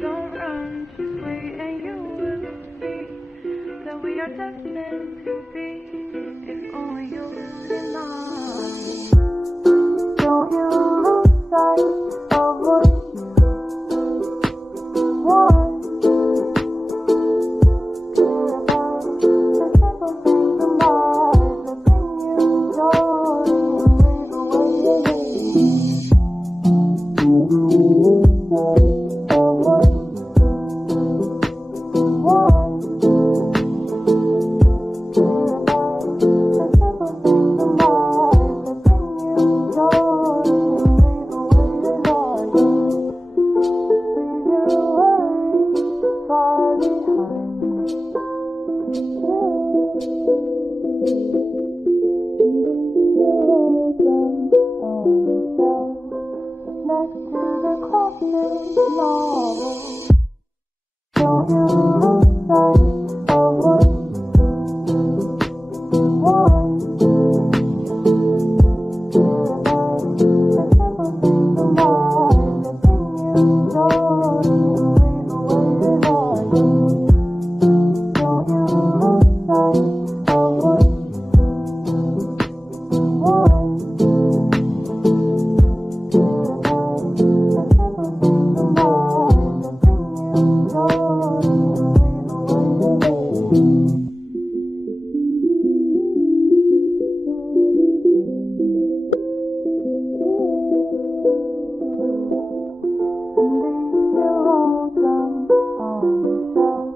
Don't run, just wait and you will see that we are destined to be. If only you and I. Don't you lose sight of what you want. Care about the simple things in life that bring you joy and leave away your hate. Don't you lose sight of what you want. Care about the simple things in life that bring you joy and leave away your heart. Leave your worries far behind you. Next to the classic novel. Don't you lose sight of what you want. Care about the simple things in life that bring you joy and leave away your heart. Don't you lose sight of what you want. Care about the simple things in life that bring you joy and leave away your hate. And leave your lonesome on the shelf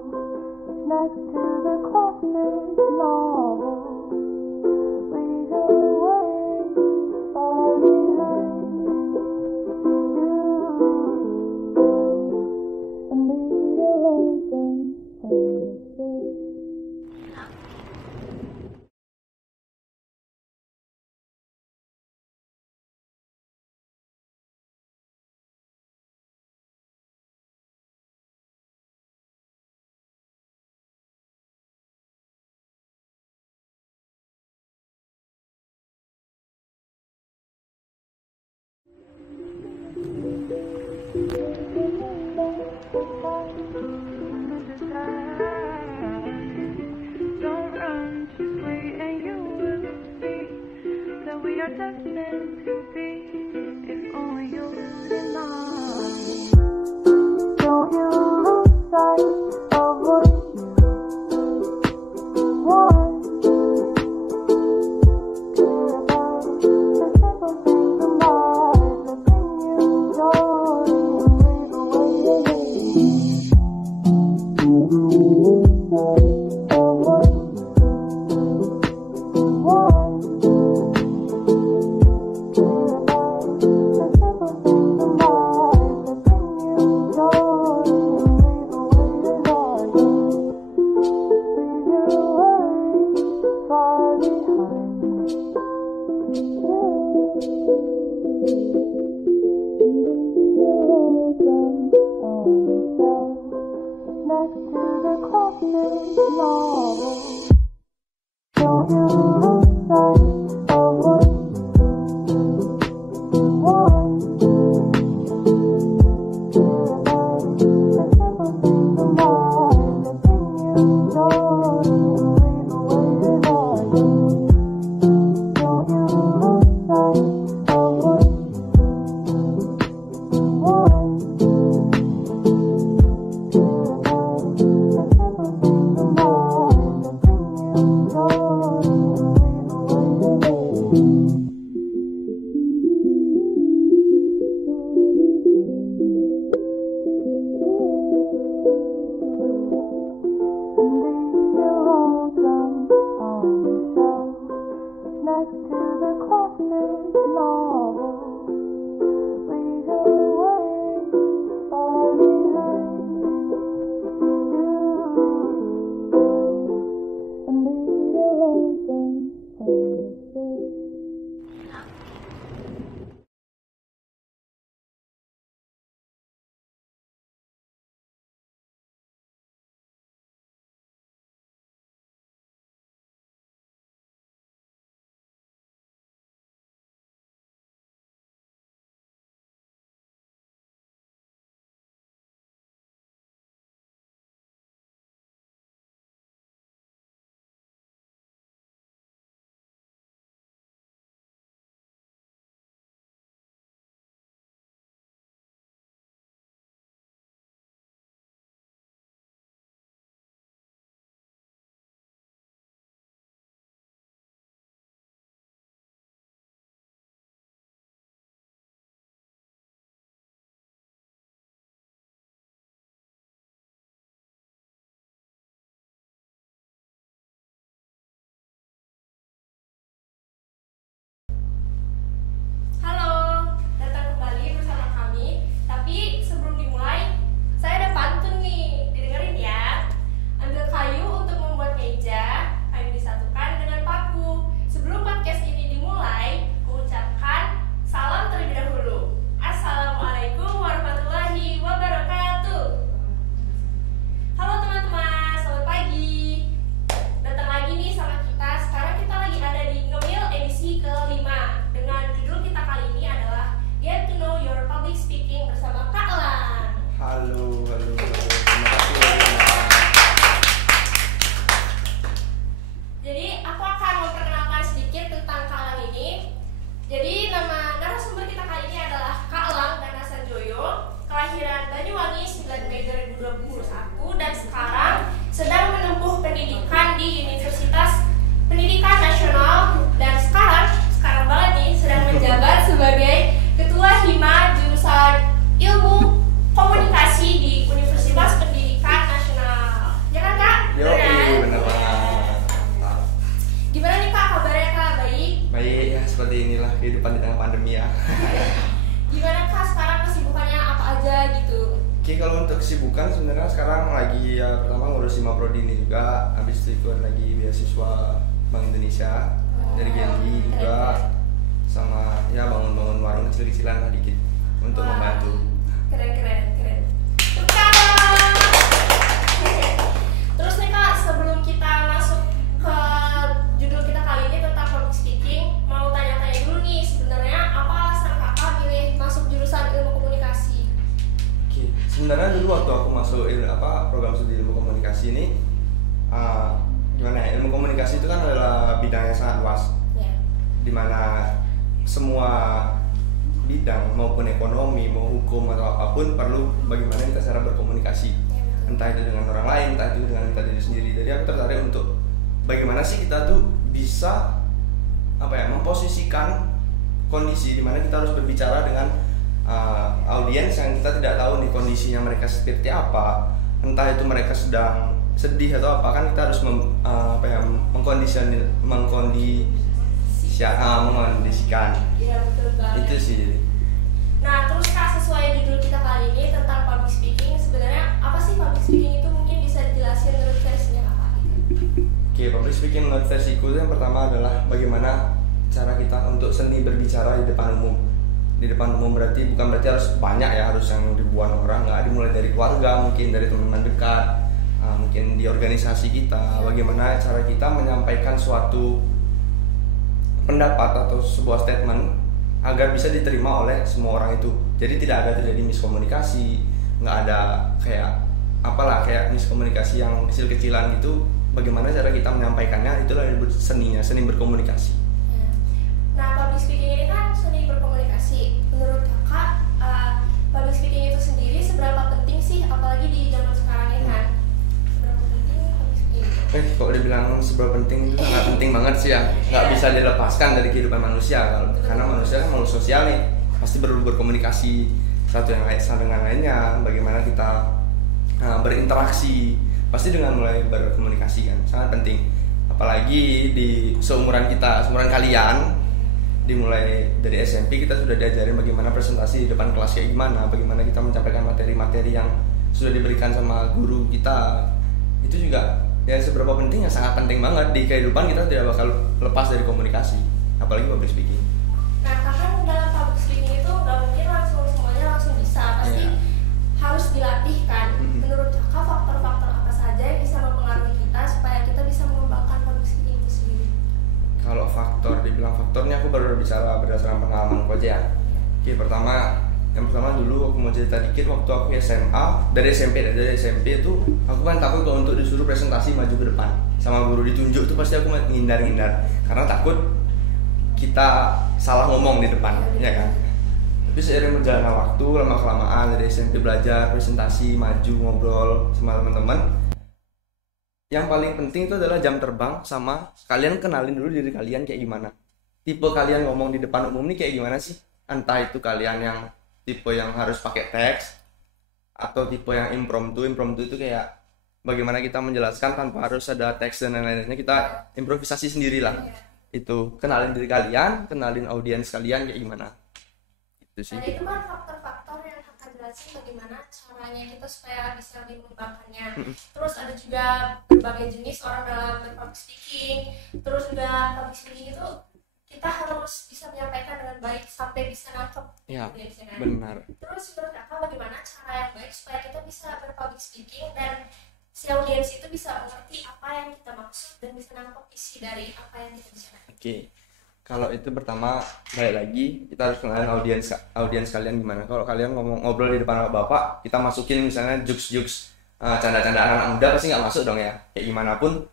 next to the classic novel. Leave your worries far behind you. And leave your lonesome on the shelf. Don't run, just wait and you will see that we are destined to be. If only you and I. Don't you lose sight of what you want. Care about the simple things in life that bring you joy and leave away your hate. Don't you lose sight of what you want. Care about the simple things in life that bring you joy and leave away your heart. Leave your worries far behind you. Next to the classic novel. Don't you lose sight of what you want. Care about the simple things in life that bring you joy and leave away your heart. Don't you lose sight of what you want. Care about the simple things in life gitu. Oke, kalau untuk kesibukan sebenarnya sekarang lagi ya pertama ngurus Hima Prodi ini juga, habis itu ikut lagi beasiswa Bank Indonesia dari GMI juga, sama ya bangun-bangun warung kecil-kecilan lah dikit untuk Wah, membantu. Keren. Tepuk tangan. Terus nih Kak, sebelum kita masuk ke judul kita kali ini tentang public speaking, mau tanya-tanya dulu nih, sebenarnya apa alasan Kakak milih masuk jurusan ilmu komunikasi? Oke, sebenarnya dulu waktu aku masuk program studi ilmu komunikasi ini, gimana ya, ilmu komunikasi itu kan adalah bidang yang sangat luas, Ya. dimana semua bidang maupun ekonomi, mau hukum atau apapun perlu bagaimana kita cara berkomunikasi, entah itu dengan orang lain, entah itu dengan kita diri sendiri. Jadi aku tertarik untuk bagaimana sih kita tuh bisa memposisikan kondisi di mana kita harus berbicara dengan audiens yang kita tidak tahu nih kondisinya mereka seperti apa, entah itu mereka sedang sedih atau apa, kan kita harus mengkondisikan. Iya, betul banget. Itu sih. Nah, terus Kak, sesuai judul kita kali ini tentang public speaking, sebenarnya apa sih public speaking itu, mungkin bisa dijelasin menurut versinya Kakak gitu. Oke, public speaking menurut versiku itu yang pertama adalah bagaimana cara kita untuk seni berbicara di depan umum. Di depan umum berarti bukan berarti harus banyak ya, harus yang ribuan orang, nggak, dimulai dari keluarga, mungkin dari teman-teman dekat, mungkin di organisasi kita. Bagaimana cara kita menyampaikan suatu pendapat atau sebuah statement agar bisa diterima oleh semua orang itu. Jadi tidak ada terjadi miskomunikasi, nggak ada kayak miskomunikasi yang kecil-kecilan gitu. Bagaimana cara kita menyampaikannya, itulah yang seninya, seni berkomunikasi. Nah, public speaking ini kan seni berkomunikasi. Menurut Kakak, public speaking itu sendiri seberapa penting sih, apalagi di zaman sekarang ini kan? Seberapa penting public speaking itu? Kalau dibilang seberapa penting, itu sangat penting banget sih ya. Nggak bisa dilepaskan dari kehidupan manusia, karena manusia kan makhluk sosial nih, pasti perlu berkomunikasi satu dengan lainnya. Bagaimana kita berinteraksi, pasti dengan mulai berkomunikasi kan sangat penting. Apalagi di seumuran kalian, dimulai dari SMP kita sudah diajarin bagaimana presentasi di depan kelas kayak gimana, bagaimana kita menyampaikan materi-materi yang sudah diberikan sama guru kita. Itu juga ya seberapa penting, ya sangat penting banget di kehidupan kita, tidak bakal lepas dari komunikasi, apalagi public speaking. Nah, Kakak dalam public speaking itu nggak mungkin semuanya langsung bisa, pasti harus dilatih kan. Menurut Kakak, faktor-faktor apa saja yang bisa mempengaruhi kita supaya kita bisa mengembangkan public speaking itu sendiri? Kalau dibilang faktornya, aku baru bicara berdasarkan pengalamanku aja ya. Oke, yang pertama dulu aku mau cerita dikit. Waktu aku SMA, dari SMP itu aku kan takut kalau untuk disuruh presentasi maju ke depan sama guru ditunjuk tuh, pasti aku menghindar karena takut kita salah ngomong di depan, ya kan. Tapi seiring berjalannya waktu, lama-kelamaan dari SMP belajar presentasi, maju ngobrol sama teman-teman. Yang paling penting itu adalah jam terbang, sama kalian kenalin dulu diri kalian kayak gimana. Tipe kalian ngomong di depan umum nih kayak gimana sih? Entah itu kalian yang tipe yang harus pakai teks, atau tipe yang impromptu. Impromptu itu kayak bagaimana kita menjelaskan tanpa harus ada teks dan lain-lainnya, kita improvisasi sendirilah. Itu kenalin diri kalian, kenalin audiens kalian kayak gimana. Itu sih. Nah, itu kan faktor-faktor yang akan jelasin bagaimana caranya kita supaya bisa lebih mengembangkannya. Terus ada juga berbagai jenis orang dalam public speaking. Terus juga public speaking itu kita harus bisa menyampaikan dengan baik sampai bisa nangkep. Ya, gitu, kan? benar. Terus menurut Kakak bagaimana cara yang baik supaya kita bisa berpublic speaking dan si audiens itu bisa mengerti apa yang kita maksud dan bisa nangkep isi dari apa yang kita bicarakan? Oke. Kalau itu pertama, balik lagi kita harus kenalin audiens kalian gimana. Kalau kalian ngobrol di depan bapak, kita masukin misalnya jokes canda-candaan anak muda, pasti nggak masuk dong ya. Kayak gimana pun,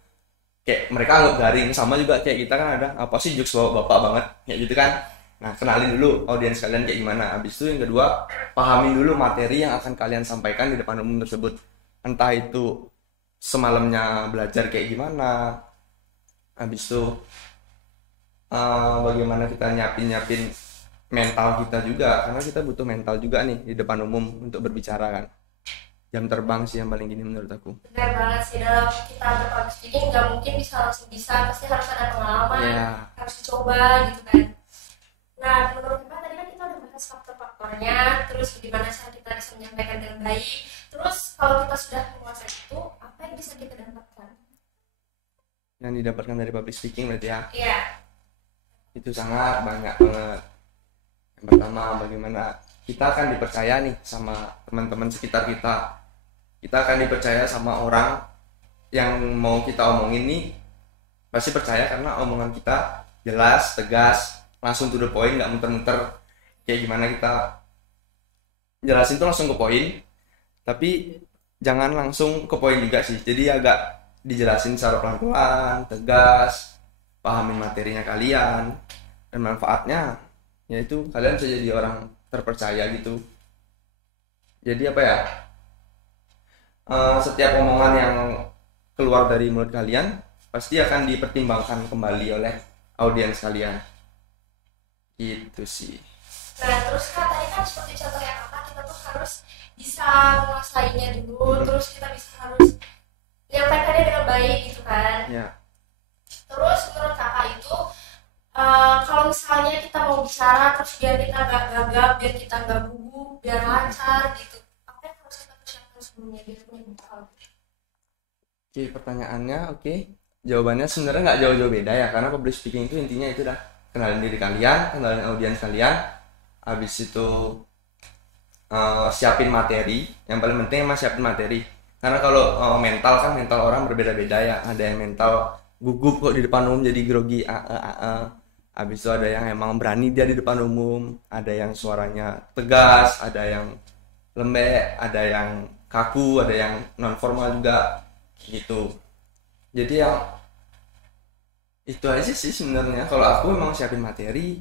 kayak mereka anggap garing. Sama juga kayak kita kan ada apa sih jokes bapak banget, kayak gitu kan. Nah, kenalin dulu audiens kalian kayak gimana. Habis itu yang kedua, pahamin dulu materi yang akan kalian sampaikan di depan umum tersebut. Entah itu semalamnya belajar kayak gimana, habis itu bagaimana kita nyiapin mental kita juga, karena kita butuh mental juga nih di depan umum untuk berbicara kan. Jam terbang sih yang paling gini menurut aku. Benar banget sih, dalam kita berpublic speaking nggak mungkin bisa langsung bisa, pasti harus ada pengalaman, harus dicoba gitu kan. Nah, menurut Mbak tadi kan kita udah bahas faktor-faktor keluarnya, terus bagaimana cara kita bisa menyampaikan dengan baik. Terus kalau kita sudah menguasai itu, apa yang bisa kita dapatkan? Yang didapatkan dari public speaking berarti ya, Iya. itu sangat banyak banget. Yang pertama, bagaimana kita akan dipercaya nih sama teman-teman sekitar kita. Kita akan dipercaya sama orang yang mau kita omongin nih, pasti percaya karena omongan kita jelas, tegas, langsung to the point, nggak muter-muter. Kayak gimana kita jelasin tuh langsung ke poin, tapi jangan langsung ke poin juga sih. Jadi agak dijelasin secara pelan-pelan, tegas, pahamin materinya kalian dan manfaatnya, yaitu kalian bisa jadi orang terpercaya gitu. Jadi apa ya, setiap omongan yang keluar dari mulut kalian pasti akan dipertimbangkan kembali oleh audiens kalian. Gitu sih. Nah, terus Kak, tadi kan seperti contoh yang apa, kita tuh harus bisa menguasainya dulu, terus kita bisa harus menyampaikannya dengan baik gitu kan. Ya. Terus menurut Kakak itu, kalau misalnya kita mau bicara terus biar kita nggak gagap, biar kita nggak gugup, biar lancar gitu, apa yang harus kita persiapkan sebelumnya biar punya bekal? Oke, pertanyaannya oke. Jawabannya sebenarnya nggak jauh-jauh beda ya, karena public speaking itu intinya itu dah kenalin diri kalian, kenalin audiens kalian, habis itu siapin materi. Yang paling penting emang siapin materi, karena kalau mental kan mental orang berbeda-beda ya. Ada yang mental gugup kok di depan umum jadi grogi, habis itu ada yang emang berani dia di depan umum, ada yang suaranya tegas, ada yang lembek, ada yang kaku, ada yang non formal juga gitu. Jadi yang itu aja sih sebenarnya. Kalau aku memang siapin materi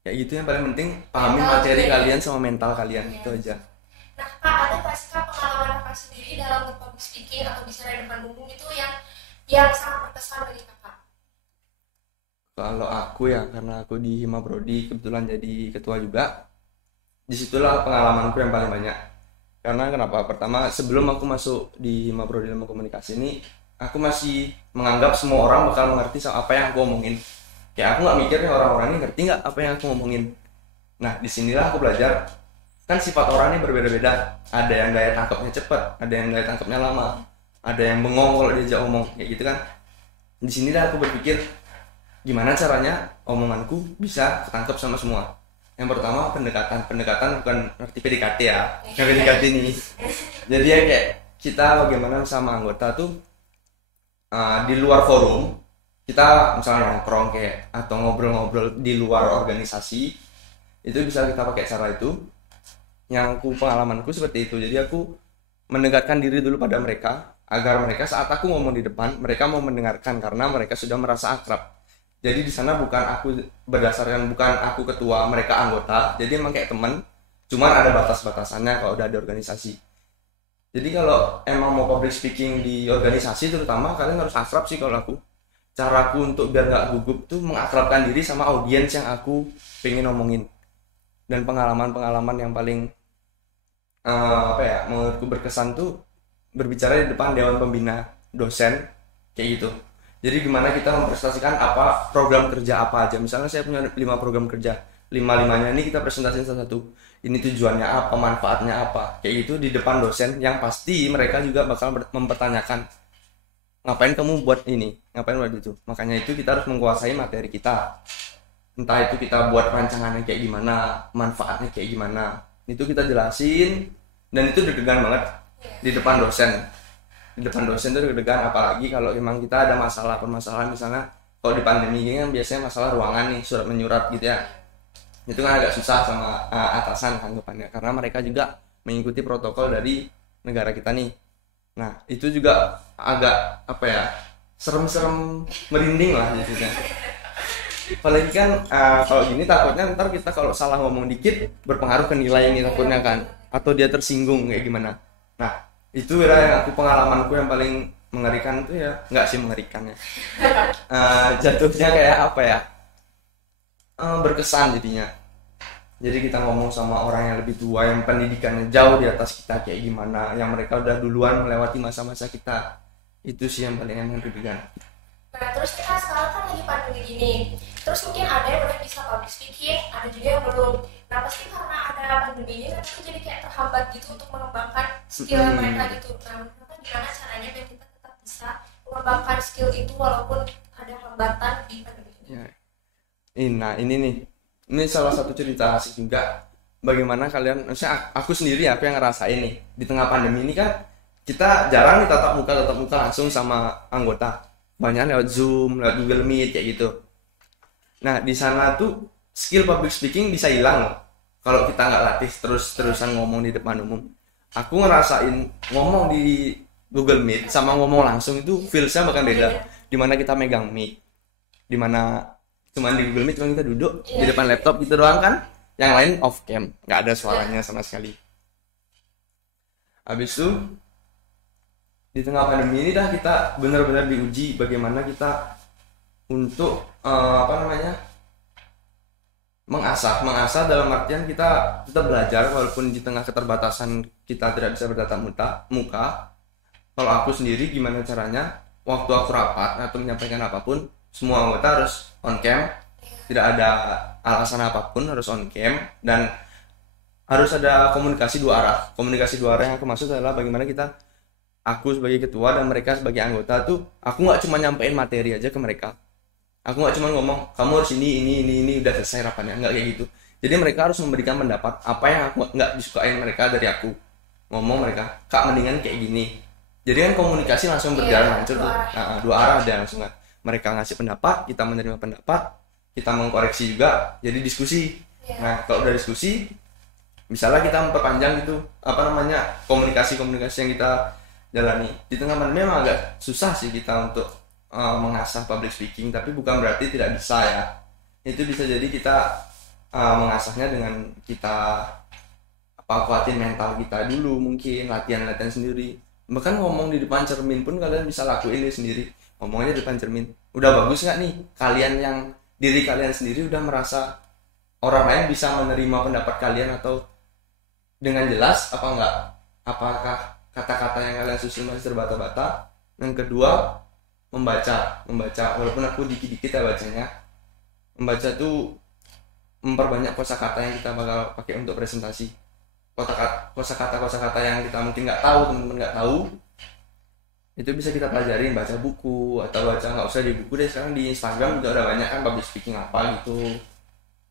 kayak gitu, yang paling penting pahamin materi kalian sama mental kalian, itu aja. Nah Kak, ada nggak sih Kak pengalaman Kakak sendiri dalam public speaking atau bicara di depan umum itu yang sangat berkesan bagi Kakak? Kalau aku ya, karena aku di Hima Prodi kebetulan jadi ketua juga, disitulah pengalamanku yang paling banyak. Karena kenapa? Pertama, sebelum aku masuk di Hima Prodi Ilmu Komunikasi ini, aku masih menganggap semua orang bakal mengerti apa yang aku omongin. Kayak aku nggak mikirnya orang-orang ini ngerti nggak apa yang aku ngomongin. Nah, disinilah aku belajar. Kan sifat orang ini berbeda-beda. Ada yang gaya tangkapnya cepat, ada yang gaya tangkapnya lama, ada yang bengong kalau diajak omong, kayak gitu kan. Disinilah aku berpikir, gimana caranya omonganku bisa ketangkep sama semua. Yang pertama, pendekatan bukan arti PDKT ya, yang PDKT ini. Jadi ya kayak kita bagaimana sama anggota tuh di luar forum, kita misalnya nongkrong kayak atau ngobrol-ngobrol di luar organisasi, itu bisa kita pakai cara itu. Yang pengalamanku seperti itu. Jadi aku mendekatkan diri dulu pada mereka, agar mereka saat aku ngomong di depan, mereka mau mendengarkan karena mereka sudah merasa akrab. Jadi di sana bukan aku ketua, mereka anggota. Jadi emang kayak teman, cuman ada batas-batasannya kalau udah ada organisasi. Jadi kalau emang mau public speaking di organisasi terutama, kalian harus akrab sih kalau aku. Caraku untuk biar gak gugup tuh mengakrabkan diri sama audiens yang aku pengen ngomongin. Dan pengalaman-pengalaman yang paling menurutku berkesan tuh berbicara di depan dewan pembina dosen kayak gitu. Jadi gimana kita mempresentasikan apa program kerja apa aja. Misalnya saya punya 5 program kerja, 5-5-nya ini kita presentasikan satu-satu. Ini tujuannya apa, manfaatnya apa, kayak gitu di depan dosen yang pasti mereka juga bakal mempertanyakan, ngapain kamu buat ini, ngapain buat itu. Makanya itu kita harus menguasai materi kita. Entah itu kita buat rancangannya kayak gimana, manfaatnya kayak gimana, itu kita jelasin. Dan itu deg-degan banget di depan dosen. Di depan dosen itu deg-degan, apalagi kalau memang kita ada permasalahan misalnya kalau di pandemi ini kan biasanya masalah ruangan nih, surat menyurat gitu ya. Itu kan agak susah sama atasan anggapannya, karena mereka juga mengikuti protokol dari negara kita nih. Nah itu juga agak serem-serem merinding lah jadinya. Apalagi kan kalau gini takutnya ntar kita kalau salah ngomong dikit berpengaruh ke nilai ini takutnya kan, atau dia tersinggung kayak gimana. Nah itu yang pengalamanku yang paling mengerikan tuh ya, nggak sih mengerikan ya, jatuhnya kayak berkesan jadinya. Jadi kita ngomong sama orang yang lebih tua, yang pendidikannya jauh di atas kita kayak gimana, yang mereka udah duluan melewati masa-masa kita. Itu sih yang paling deg-degan. Nah terus kita sekarang kan lagi pandemi gini, terus mungkin ada yang udah bisa public speaking, ada juga yang belum. Nah pasti karena ada karena pandemi ini kan itu jadi kayak terhambat gitu untuk mengembangkan skill mereka gitu. Nah, menurut gimana caranya biar kita tetap bisa mengembangkan skill itu walaupun ada hambatan di pandemi ini? Ya. Nah ini nih, ini salah satu cerita asik juga. Bagaimana kalian, maksudnya aku sendiri aku yang ngerasain nih di tengah pandemi ini kan kita jarang nih tatap muka langsung sama anggota, banyak lewat Zoom, lewat Google Meet kayak gitu. Nah di sana tuh skill public speaking bisa hilang loh kalau kita nggak latih terus-terusan ngomong di depan umum. Aku ngerasain ngomong di Google Meet sama ngomong langsung itu feelsnya bahkan beda. Dimana kita megang mic, dimana cuman di Google Meet cuma kita duduk di depan laptop gitu doang kan, yang lain off cam, nggak ada suaranya sama sekali. Habis itu di tengah pandemi ini dah kita benar-benar diuji bagaimana kita untuk mengasah dalam artian kita tetap belajar walaupun di tengah keterbatasan kita tidak bisa bertatap muka. Kalau aku sendiri gimana caranya waktu aku rapat atau menyampaikan apapun, semua anggota harus on cam, tidak ada alasan apapun, harus on cam, dan harus ada komunikasi dua arah. Komunikasi dua arah yang aku maksud adalah bagaimana aku sebagai ketua dan mereka sebagai anggota tuh, aku nggak cuma nyampein materi aja ke mereka. Aku nggak cuma ngomong kamu harus ini udah selesai rapatnya, nggak kayak gitu. Jadi mereka harus memberikan pendapat apa yang aku nggak disukain mereka dari aku. Ngomong mereka, kak mendingan kayak gini. Jadi kan komunikasi langsung berjalan lancar tuh. Dua arah ada langsung kan. Mereka ngasih pendapat, kita menerima pendapat, kita mengkoreksi juga, jadi diskusi. Nah kalau udah diskusi, misalnya kita memperpanjang gitu komunikasi yang kita jalani. Di tengah pandemi memang agak susah sih kita untuk mengasah public speaking, tapi bukan berarti tidak bisa ya. Itu bisa jadi kita mengasahnya dengan kita kuatin mental kita dulu, mungkin latihan sendiri. Bahkan ngomong di depan cermin pun kalian bisa lakuin ini sendiri. Ngomongnya di depan cermin, udah bagus nggak nih kalian yang diri kalian sendiri udah merasa orang lain bisa menerima pendapat kalian atau dengan jelas apa enggak? Apakah kata-kata yang kalian susun masih terbata-bata? Yang kedua, membaca walaupun aku dikit-dikit ya bacanya. Membaca tuh memperbanyak kosakata yang kita bakal pakai untuk presentasi. Kosakata yang kita mungkin nggak tahu, teman-teman nggak tahu, itu bisa kita pelajarin, baca buku atau nggak usah di buku deh, sekarang di Instagram juga udah banyak kan public speaking apa gitu,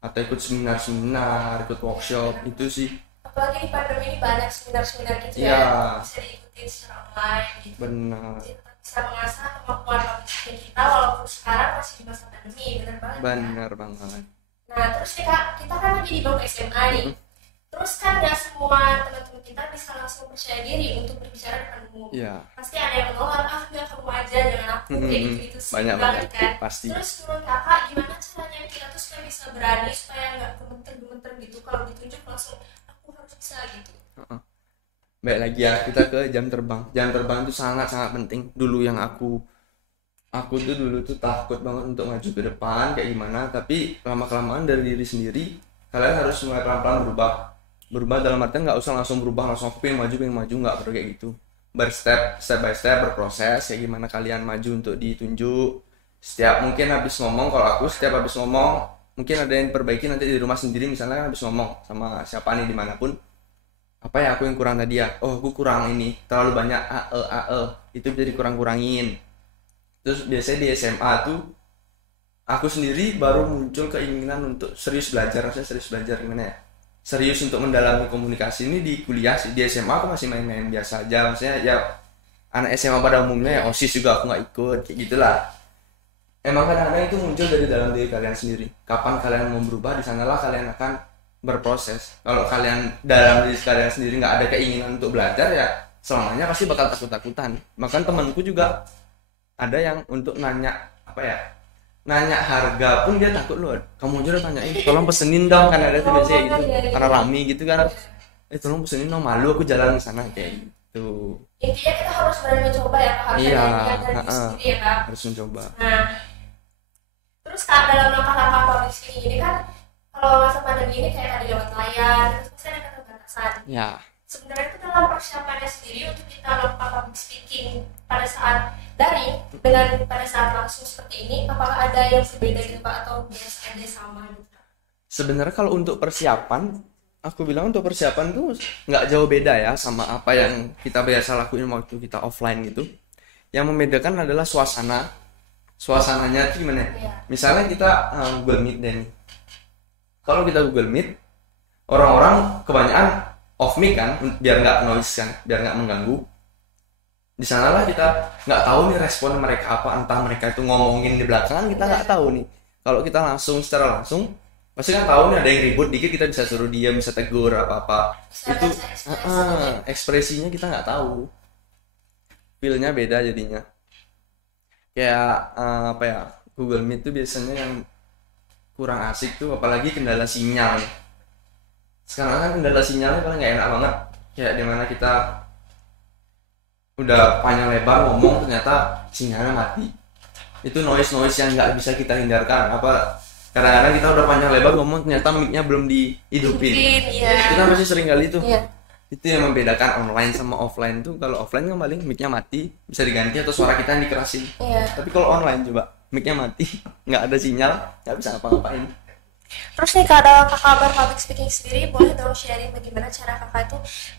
atau ikut seminar, ikut workshop. Itu sih apalagi di pandemi ini banyak seminar gitu ya, bisa diikuti secara online gitu. Benar, jadi tetap bisa mengasah kemampuan public speaking kita walaupun sekarang masih di masa pandemi. Benar banget. Nah terus nih kak, kita kan lagi di bangku SMA nih. Terus kan gak semua teman-teman kita bisa langsung percaya diri untuk berbicara depan umum. Pasti ada yang menolak, gak kamu aja, jangan aku, kayak gitu banyak banget kan. Pasti. Terus menurut kakak gimana caranya kita tuh supaya bisa berani, supaya gak gemeter-gemeter gitu kalau ditunjuk langsung aku harus bisa gitu. Baik lagi ya, kita ke jam terbang. Jam terbang itu sangat-sangat penting. Dulu yang aku tuh dulu tuh takut banget untuk maju ke depan kayak gimana, tapi lama-kelamaan dari diri sendiri kalian harus mulai pelan-pelan berubah dalam artian nggak usah langsung berubah langsung aku pengen maju nggak perlu kayak gitu. Step by step berproses kayak gimana kalian maju untuk ditunjuk. Mungkin habis ngomong, kalau aku setiap habis ngomong mungkin ada yang perbaiki nanti di rumah sendiri, misalnya habis ngomong sama siapa nih dimanapun, apa ya aku yang kurang tadi ya, aku kurang ini terlalu banyak itu bisa dikurangin. Terus biasanya di SMA tuh aku sendiri baru muncul keinginan untuk serius belajar gimana ya, serius untuk mendalami komunikasi ini di kuliah sih. Di SMA aku masih main-main biasa aja, maksudnya ya anak SMA pada umumnya ya, OSIS juga aku nggak ikut kayak gitulah. Emang kadang-kadang itu muncul dari dalam diri kalian sendiri. Kapan kalian mau berubah, di sanalah kalian akan berproses. Kalau kalian dalam diri kalian sendiri nggak ada keinginan untuk belajar ya selamanya pasti bakal takut-takutan. Bahkan temanku juga ada yang untuk nanya harga pun dia takut loh. Kamu aja udah tanyain, tolong pesenin dong, kan ada tuh biasanya gitu, karena rame gitu kan. Tolong pesenin dong, malu aku jalan ke sana kayak gitu. Intinya kita harus berani mencoba ya, harus mencoba. Nah, terus kak dalam langkah-langkah public speaking ini kan, kalau masa pandemi ini kayak tadi lewat layar, terus pasti ada keterbatasan. Sebenarnya itu dalam persiapannya sendiri untuk kita melakukan public speaking pada saat daring dengan pada saat langsung seperti ini, apakah ada yang berbeda gitu Pak, atau biasa aja sama gitu? Sebenarnya kalau untuk persiapan aku bilang untuk persiapan tuh nggak jauh beda ya sama apa yang kita biasa lakuin waktu kita offline gitu. Yang membedakan adalah suasananya tuh gimana ya? Iya. Misalnya kita Google Meet dan kalau kita Google Meet, orang-orang kebanyakan off mic kan, biar nggak noise kan, biar nggak mengganggu. Di sanalah kita nggak tahu nih respon mereka apa, entah mereka itu ngomongin di belakangan kita nggak tahu nih. Kalau kita secara langsung, pasti kan tahu nih ada yang ribut dikit kita bisa suruh diam, bisa tegur apa-apa. Bisa Itu baca ekspresinya. ekspresinya kita nggak tahu, feel-nya beda jadinya. Kayak apa ya, Google Meet tuh biasanya yang kurang asik tuh apalagi kendala sinyal. Sekarang kan kendala sinyalnya paling nggak enak banget, kayak dimana kita udah panjang lebar ngomong ternyata sinyalnya mati. Itu noise yang nggak bisa kita hindarkan. Apa kadang-kadang kita udah panjang lebar ngomong ternyata mic-nya belum dihidupin. Iya. Kita masih sering kali tuh. Iya. Itu yang membedakan online sama offline tuh. Kalau offline kan paling mic-nya mati bisa diganti atau suara kita yang dikerasin. Iya. Tapi kalau online coba mic-nya mati, nggak ada sinyal, nggak bisa ngapa-ngapain. Terus nih kalau kakak berpublic speaking sendiri, boleh dong sharing bagaimana cara kakak itu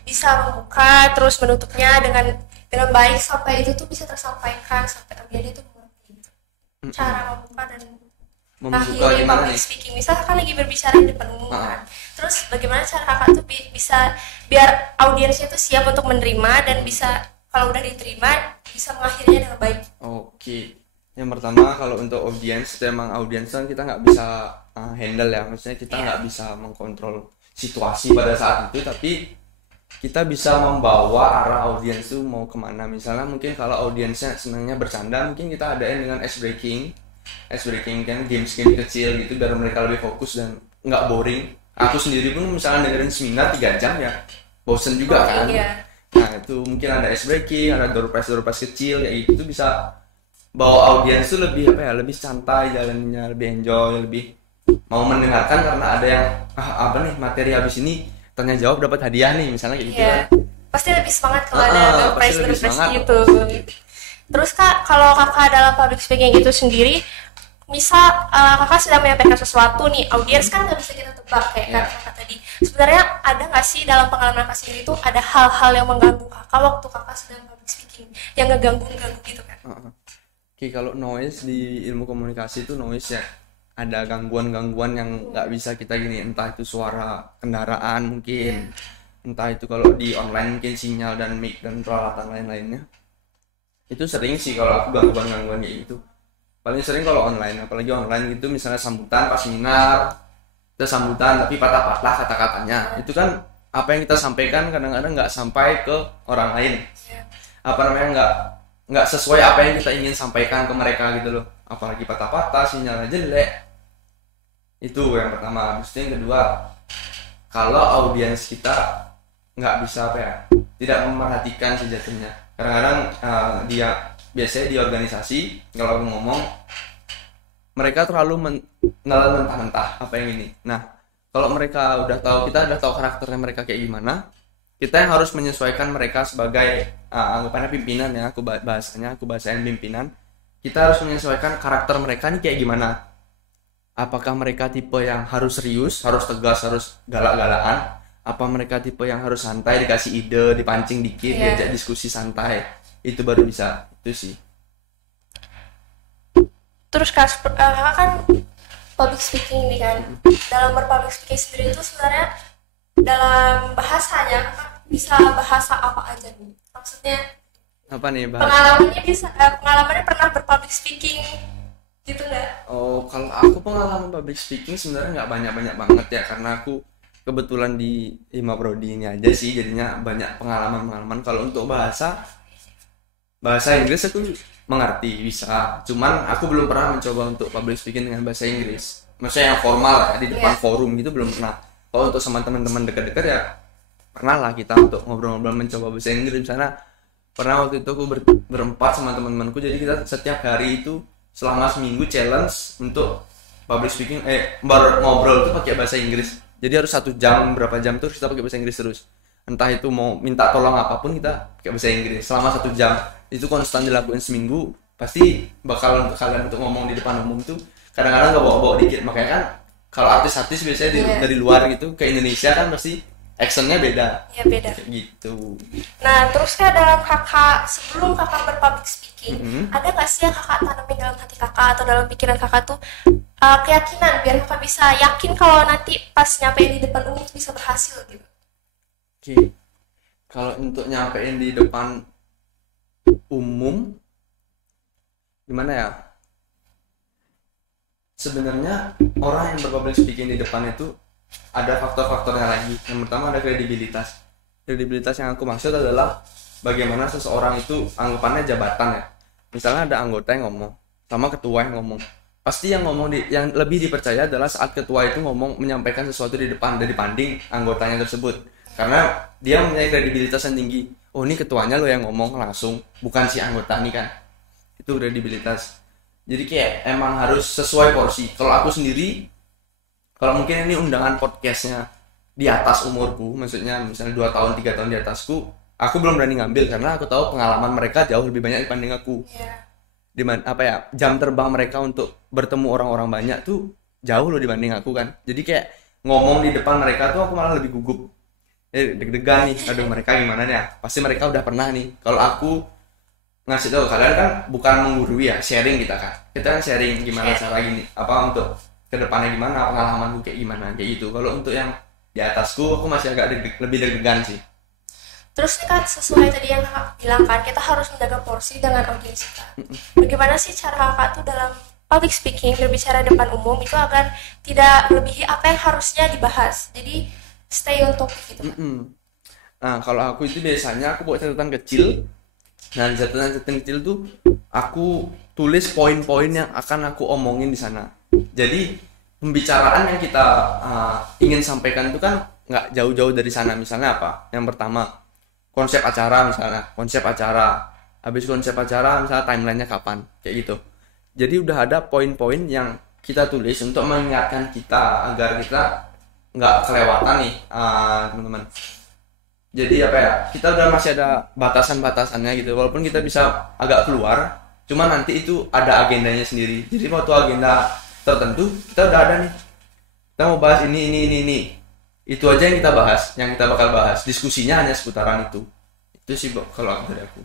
bisa membuka terus menutupnya dengan baik sampai itu tuh bisa tersampaikan sampai audiens itu mengerti. Cara membuka dan Membuka akhiri gimana public nih? speaking. Misal kakak lagi berbicara di depan umum kan. Terus bagaimana cara kakak tuh bisa biar audiensnya tuh siap untuk menerima dan bisa kalau udah diterima bisa mengakhirinya dengan baik. Oke. Yang pertama kalau untuk audiens itu emang audiens kan kita nggak bisa handle ya, maksudnya kita nggak bisa mengkontrol situasi pada saat itu, tapi kita bisa membawa arah audiens tuh mau kemana. Misalnya mungkin kalau audiensnya senangnya bercanda, mungkin kita adain dengan ice breaking kan games kecil gitu biar mereka lebih fokus dan nggak boring. Aku sendiri pun misalnya dengerin seminar 3 jam ya bosen juga kan. Iya. Nah itu mungkin ada ice breaking, ada door prize kecil ya, itu bisa bawa audiens tuh lebih apa ya, lebih santai jalannya, lebih enjoy, lebih mau mendengarkan karena ada yang apa nih materi habis ini tanya jawab dapat hadiah nih misalnya kayak gitu Iya. kan. Pasti lebih semangat kalau ada door pasti lebih prize semangat. gitu. Terus kak, kalau kakak dalam public speaking itu sendiri, misal kakak sedang menyampaikan sesuatu nih, audiens kan nggak bisa kita tebak kayak Iya. kata kakak tadi. Sebenarnya ada nggak sih dalam pengalaman kakak sendiri itu ada hal-hal yang mengganggu kakak waktu kakak sedang public speaking, yang ngeganggu gitu kan? Oke, kalau noise di ilmu komunikasi itu noise ya ada gangguan-gangguan yang nggak bisa kita gini, entah itu suara kendaraan mungkin, entah itu kalau di online mungkin sinyal dan mic dan peralatan lain-lainnya. Itu sering sih kalau aku gangguan-gangguan kayak gitu. Paling sering kalau online, apalagi online gitu misalnya sambutan pas seminar, kita sambutan tapi patah-patah kata-katanya. Itu kan apa yang kita sampaikan kadang-kadang nggak sampai ke orang lain. Apa namanya nggak sesuai apa yang kita ingin sampaikan ke mereka gitu loh. Apalagi patah-patah, sinyalnya jelek. Itu yang pertama. Habis itu yang kedua, kalau audiens kita nggak bisa apa ya, tidak memerhatikan sejatinya. Kadang-kadang dia biasanya di organisasi kalau aku ngomong mereka terlalu menelan mentah-mentah apa yang ini. Nah kalau mereka udah tahu, kita udah tahu karakternya mereka kayak gimana, kita yang harus menyesuaikan mereka sebagai anggapannya pimpinan ya, aku bahasain pimpinan. Kita harus menyesuaikan karakter mereka nih kayak gimana. Apakah mereka tipe yang harus serius, harus tegas, harus galak-galakan? Apa mereka tipe yang harus santai, dikasih ide, dipancing dikit, diajak diskusi santai? Itu baru bisa, itu sih. Terus kakak kan public speaking nih kan, dalam berpublic speaking sendiri itu sebenarnya dalam bahasanya kakak bisa bahasa apa aja nih? Maksudnya Apa nih bahasa? pengalamannya pernah berpublic speaking gitu nggak? Oh, kalau aku pengalaman public speaking sebenarnya nggak banyak-banyak banget ya, karena aku kebetulan di Hima Prodi ini aja sih, jadinya banyak pengalaman-pengalaman. Kalau untuk bahasa Inggris aku mengerti, bisa. Cuman aku belum pernah mencoba untuk public speaking dengan bahasa Inggris. Maksudnya yang formal ya, di depan forum gitu belum pernah. Kalau untuk sama teman-teman dekat-dekat ya pernah lah kita untuk ngobrol-ngobrol mencoba bahasa Inggris. Misalnya pernah waktu itu aku berempat sama teman-temanku, jadi kita setiap hari itu selama seminggu challenge untuk public speaking ngobrol itu pakai bahasa Inggris. Jadi harus 1 jam, berapa jam tuh kita pakai bahasa Inggris terus. Entah itu mau minta tolong apapun kita pakai bahasa Inggris selama 1 jam. Itu konstan dilakuin seminggu, pasti bakal untuk kalian untuk ngomong di depan umum tuh kadang-kadang nggak bawa-bawa dikit. Makanya kan kalau artis-artis biasanya dari luar gitu ke Indonesia kan pasti actionnya beda. Ya beda. Kayak gitu. Nah, terus kayak dalam kakak, sebelum kakak berpublic speaking, ada nggak sih yang kakak tanamin dalam hati kakak atau dalam pikiran kakak tuh keyakinan biar kakak bisa yakin kalau nanti pas nyampein di depan umum bisa berhasil gitu? Oke. Kalau untuk nyampein di depan umum gimana ya? Sebenarnya orang yang berpublic speaking di depan itu ada faktor-faktornya lagi. Yang pertama ada kredibilitas. Kredibilitas yang aku maksud adalah bagaimana seseorang itu anggapannya jabatan ya. Misalnya ada anggota yang ngomong sama ketua yang ngomong. Pasti yang ngomong yang lebih dipercaya adalah saat ketua itu ngomong menyampaikan sesuatu di depan dibanding anggotanya tersebut. Karena dia mempunyai kredibilitas yang tinggi. Oh, ini ketuanya lo yang ngomong langsung, bukan si anggota ini kan. Itu kredibilitas. Jadi kayak emang harus sesuai porsi. Kalau aku sendiri, kalau mungkin ini undangan podcastnya di atas umurku, maksudnya misalnya 2 tahun, 3 tahun di atasku, aku belum berani ngambil karena aku tahu pengalaman mereka jauh lebih banyak dibanding aku. Dimana jam terbang mereka untuk bertemu orang-orang banyak tuh jauh loh dibanding aku kan. Jadi kayak ngomong di depan mereka tuh aku malah lebih gugup. Deg-degan nih, aduh mereka gimana ya? Pasti mereka udah pernah nih. Kalau aku ngasih tahu kalian kan bukan menggurui ya, sharing kita kan. Kita kan sharing gimana cara gini, untuk kedepannya gimana, pengalamanku kayak gimana, kayak gitu. Kalau untuk yang di atasku, aku masih agak lebih deg-degan sih. Terus nih kan sesuai tadi yang kakak bilang kan, kita harus menjaga porsi dengan audiens kita. Bagaimana sih cara kakak tuh dalam public speaking, berbicara depan umum itu agar tidak melebihi apa yang harusnya dibahas. Jadi stay on topic gitu. Nah, kalau aku itu biasanya aku buat catatan kecil. Nah, catatan kecil tuh aku tulis poin-poin yang akan aku omongin di sana. Jadi pembicaraan yang kita ingin sampaikan itu kan nggak jauh-jauh dari sana. Misalnya apa? Yang pertama konsep acara misalnya. Habis konsep acara misalnya timelinenya kapan, kayak gitu. Jadi udah ada poin-poin yang kita tulis untuk mengingatkan kita agar kita nggak kelewatan nih teman-teman. Jadi kita udah masih ada batasan-batasannya gitu. Walaupun kita bisa agak keluar, cuma nanti itu ada agendanya sendiri. Jadi waktu agenda tertentu kita udah ada nih, kita mau bahas ini, itu aja yang kita bahas, yang kita bakal bahas. Diskusinya hanya seputaran itu sih kalau dari aku.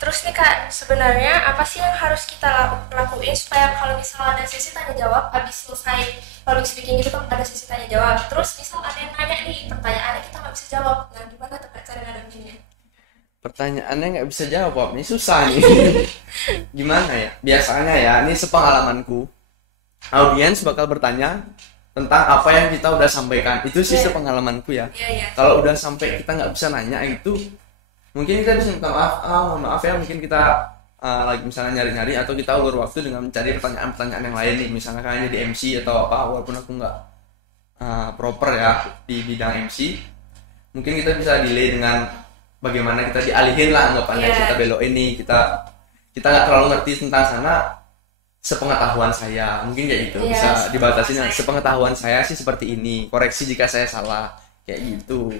Terus nih kak, sebenarnya apa sih yang harus kita lakuin supaya kalau misalnya ada sesi tanya jawab habis selesai public speaking itu kan ada sesi tanya jawab, terus misal ada yang nanya nih pertanyaannya kita nggak bisa jawab, nah gimana tuh kak cara ngadepinnya? Pertanyaannya nggak bisa jawab, ini susah nih. Gimana ya? Biasanya ya, ini sepengalamanku, audiens bakal bertanya tentang apa yang kita udah sampaikan. Itu sih sepengalamanku ya. Kalau udah sampai kita nggak bisa nanya itu, mungkin kita bisa minta maaf, mohon maaf ya, mungkin kita lagi misalnya nyari-nyari atau kita ulur waktu dengan mencari pertanyaan-pertanyaan yang lain nih, misalnya kayaknya di MC atau apa, walaupun aku nggak proper ya di bidang MC, mungkin kita bisa delay dengan bagaimana kita dialihin lah anggapannya, kita belok ini, kita nggak terlalu ngerti tentang sana, sepengetahuan saya mungkin kayak gitu, bisa dibatasin. Sepengetahuan saya sih seperti ini, koreksi jika saya salah, kayak gitu.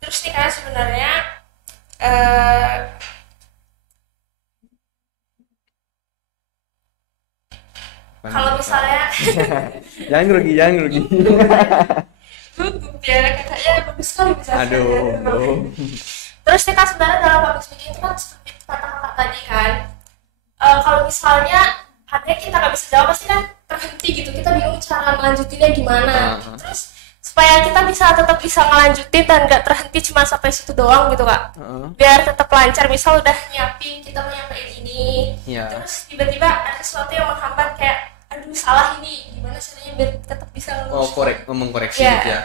Terus nih kayak sebenarnya kalau misalnya jangan grogi gugup ya katanya bagus sekali bisa. Aduh. Terus nih kak, sebenarnya dalam public speaking itu kan seperti kata kakak tadi kan, kalau misalnya ada kita nggak bisa jawab pasti kan terhenti gitu, kita bingung cara melanjutinnya gimana. Terus supaya kita tetap bisa ngelanjutin dan nggak terhenti cuma sampai situ doang gitu kak, biar tetap lancar. Misal udah nyiapin, kita mau nyampein ini, terus tiba-tiba ada sesuatu yang menghambat kayak aduh salah ini, gimana caranya biar tetap bisa mengkoreksi gitu ya.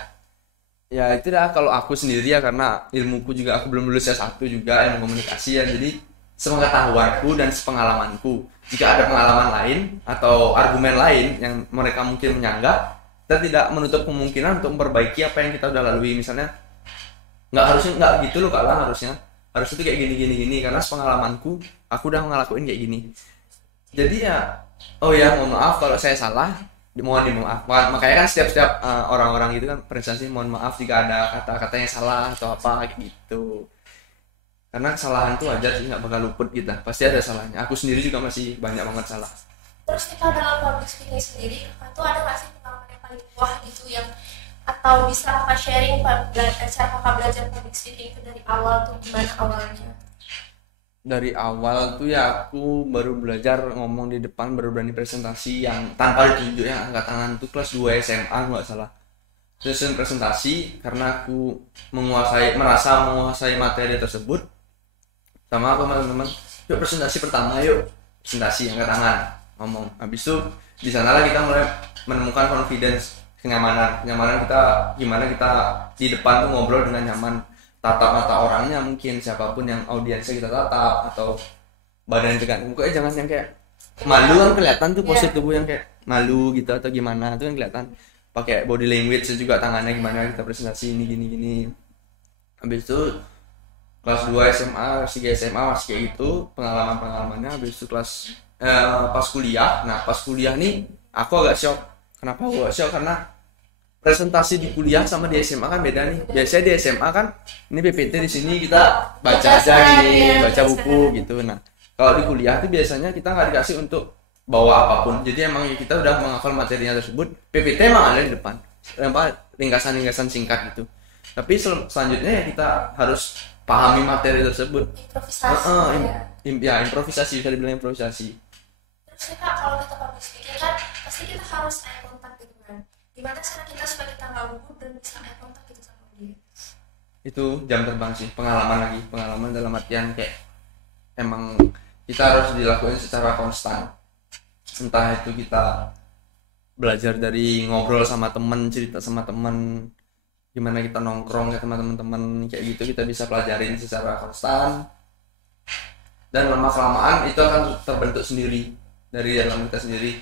Ya itu dah kalau aku sendiri ya, karena ilmuku juga aku belum lulus S1 juga ilmu komunikasi ya, jadi sepengetahuanku dan sepengalamanku, jika ada pengalaman lain atau argumen lain yang mereka mungkin menyanggah, kita tidak menutup kemungkinan untuk memperbaiki apa yang kita udah lalui. Misalnya nggak gitu loh kak, harusnya itu kayak gini karena sepengalamanku aku udah ngelakuin kayak gini. Jadi ya mohon maaf kalau saya salah, mohon dimaafkan. Makanya kan setiap orang-orang gitu kan presentasi mohon maaf jika ada kata-kata yang salah atau apa gitu. Karena kesalahan tuh wajar sih, nggak bakal luput kita, pasti ada salahnya. Aku sendiri juga masih banyak banget salah. Terus kita dalam public speaking sendiri, kakak tuh ada nggak sih pengalaman yang paling wah gitu yang atau bisa kakak sharing cara kakak belajar public speaking itu dari awal tuh gimana awalnya? Dari awal tuh ya aku baru belajar ngomong di depan, baru berani presentasi yang tanpa ditunjuk, yang angkat tangan tuh kelas 2 SMA nggak salah. Session presentasi karena aku merasa menguasai materi tersebut, sama aku sama teman-teman, yuk presentasi pertama, yuk presentasi angkat tangan ngomong. Habis itu di sanalah kita mulai menemukan confidence, kenyamanan kita gimana kita di depan tuh ngobrol dengan nyaman, tatap mata orangnya, mungkin siapapun yang audiensnya kita tatap, atau badan tegak mukanya jangan yang kayak malu kan kelihatan tuh pose tubuh yang kayak malu gitu atau gimana tuh kan kelihatan, pakai body language juga tangannya gimana kita presentasi ini gini. Habis itu kelas 2 SMA, kelas 3 SMA masih kayak gitu pengalamannya. Habis itu pas kuliah. Nah pas kuliah nih aku agak shock. Kenapa aku agak shock? Karena presentasi di kuliah sama di SMA kan beda nih. Biasanya di SMA kan ini PPT, di sini kita baca aja gini, baca buku gitu. Nah kalau di kuliah tuh biasanya kita nggak dikasih untuk bawa apapun. Jadi emang kita udah menghafal materinya tersebut. PPT emang ada di depan, ringkasan singkat gitu. Tapi selanjutnya ya kita harus pahami materi tersebut. Improvisasi, bisa dibilang improvisasi. Terus ya kak, kalau kita public speaking kan pasti kita harus eye contact gitu kan. Gimana cara kita supaya kita nggak gugup dan bisa eye contact gitu sama dia? Itu jam terbang sih, pengalaman dalam artian kayak emang kita harus dilakukan secara konstan. Entah itu kita belajar dari ngobrol sama temen, cerita sama temen, gimana kita nongkrong sama teman-teman kayak gitu, kita bisa pelajarin secara konstan, dan lama-kelamaan itu akan terbentuk sendiri dari dalam kita sendiri.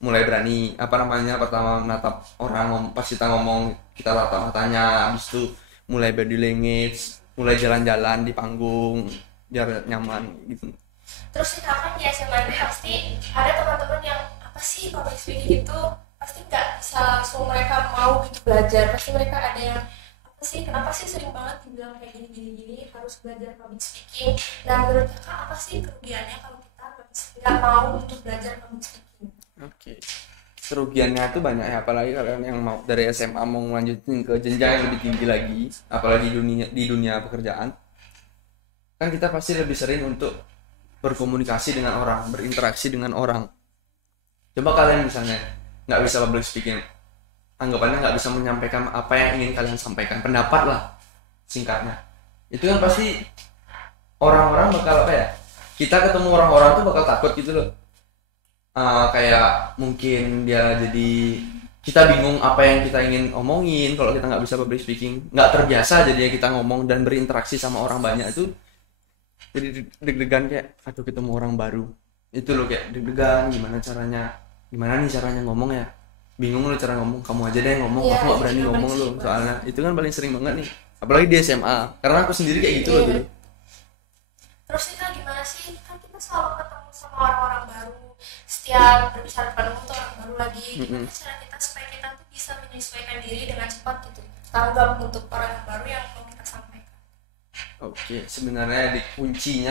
Mulai berani pertama menatap orang, pas kita ngomong kita tatap matanya. Habis itu mulai body language, mulai jalan-jalan di panggung biar nyaman gitu. Terus kita kan di SMA pasti ada teman-teman yang apa sih public speaking itu pasti nggak bisa langsung mereka mau gitu belajar. Pasti mereka ada yang apa sih, kenapa sih sering banget dibilang kayak gini harus belajar public speaking. Dan menurut kakak apa sih kerugiannya kalau kita nggak mau untuk belajar public speaking? Oke. Kerugiannya tuh banyak ya, apalagi kalian yang mau dari SMA mau lanjutin ke jenjang yang lebih tinggi lagi, apalagi di dunia pekerjaan. Kan kita pasti lebih sering untuk berkomunikasi dengan orang, berinteraksi dengan orang. Coba kalian misalnya nggak bisa public speaking, anggapannya nggak bisa menyampaikan apa yang ingin kalian sampaikan, pendapat lah singkatnya. Itu kan pasti orang-orang bakal apa ya? Kita ketemu orang-orang tuh bakal takut gitu loh. Kayak mungkin dia jadi kita bingung apa yang kita ingin omongin kalau kita nggak bisa public speaking, nggak terbiasa jadinya kita ngomong dan berinteraksi sama orang banyak. Itu jadi deg-degan kayak aduh ketemu orang baru, itu loh kayak deg-degan gimana nih caranya ngomong ya, bingung lo cara ngomong, kamu aja deh yang ngomong, aku nggak berani ngomong lo soalnya. Itu kan paling sering banget nih, apalagi di SMA, karena aku sendiri kayak gitu loh dulu. Terus kita gimana sih, kan kita selalu ketemu sama orang-orang baru, setiap berbicara pada umum tuh orang baru lagi. Gimana cara kita supaya kita tuh bisa menyesuaikan diri dengan cepat gitu, tanggap untuk orang yang baru yang mau kita sampaikan? Oke, sebenarnya kunci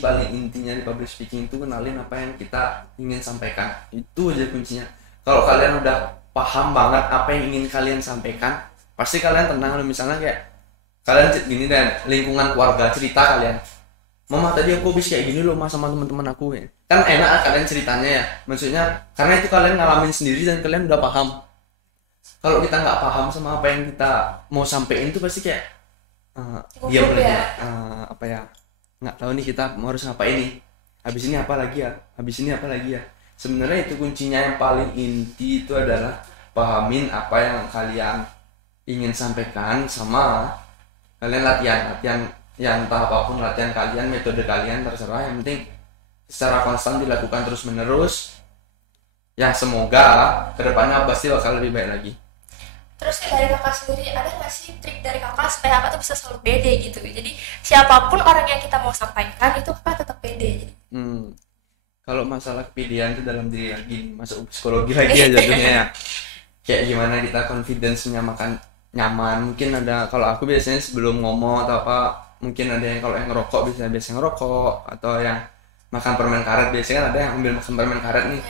paling intinya di public speaking itu kenalin apa yang kita ingin sampaikan. Itu aja kuncinya. Kalau kalian udah paham banget apa yang ingin kalian sampaikan, pasti kalian tenang. Misalnya kayak kalian gini dan lingkungan keluarga cerita kalian, mama tadi aku habis kayak gini loh mas sama teman-teman aku ya. Kan enak kalian ceritanya ya, maksudnya karena itu kalian ngalamin sendiri dan kalian udah paham. Kalau kita nggak paham sama apa yang kita mau sampaikan itu pasti kayak dia apa ya, nggak tahu nih kita harus ngapain nih, habis ini apa lagi ya. Sebenarnya itu kuncinya yang paling inti itu adalah pahamin apa yang kalian ingin sampaikan, sama kalian latihan yang entah apapun latihan kalian, metode kalian terserah, yang penting secara konstan dilakukan terus menerus ya. Semoga kedepannya pasti bakal lebih baik lagi. Terus dari kakak sendiri ada nggak sih trik dari kakak supaya kakak tuh bisa selalu pede gitu? Jadi siapapun orang yang kita mau sampaikan itu kakak tetap pede. Kalau masalah kepedean itu dalam diri lagi, masuk psikologi lagi ya jadinya ya. Kayak gimana kita confidence-nya nyaman. Mungkin ada, kalau aku biasanya sebelum ngomong atau apa, mungkin ada yang kalau yang ngerokok biasa ngerokok, atau yang makan permen karet, biasanya kan ada yang ambil makan permen karet nih.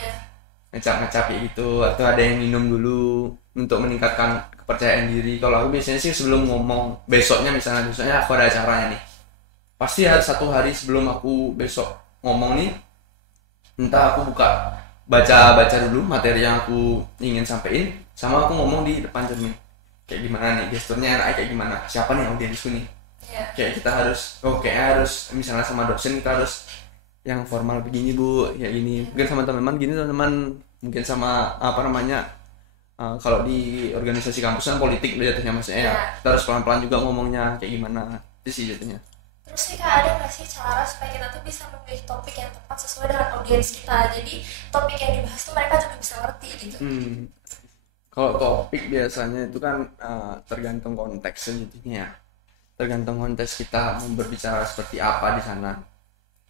ngecap kayak gitu, atau ada yang minum dulu untuk meningkatkan kepercayaan diri. Kalau aku biasanya sih sebelum ngomong besoknya, misalnya besoknya aku ada acaranya nih, pasti harus 1 hari sebelum aku besok ngomong nih, entah aku baca dulu materi yang aku ingin sampaikan, sama aku ngomong di depan cermin kayak gimana nih gesturnya enaknya kayak gimana, siapa nih audiensku nih. Kayak kita harus misalnya sama dosen kita harus yang formal begini bu, kayak gini. Mungkin sama teman-teman gini, teman-teman mungkin sama kalau di organisasi kampus kan politik jatuhnya maksudnya ya. Kita harus pelan-pelan juga ngomongnya kayak gimana itu sih jatuhnya. Terus nih Kak, ada nggak sih cara supaya kita tuh bisa memilih topik yang tepat sesuai dengan audiens kita, jadi topik yang dibahas tuh mereka juga bisa ngerti gitu. Kalau topik biasanya itu kan tergantung konteksnya jadinya, tergantung konteks kita mau berbicara seperti apa di sana.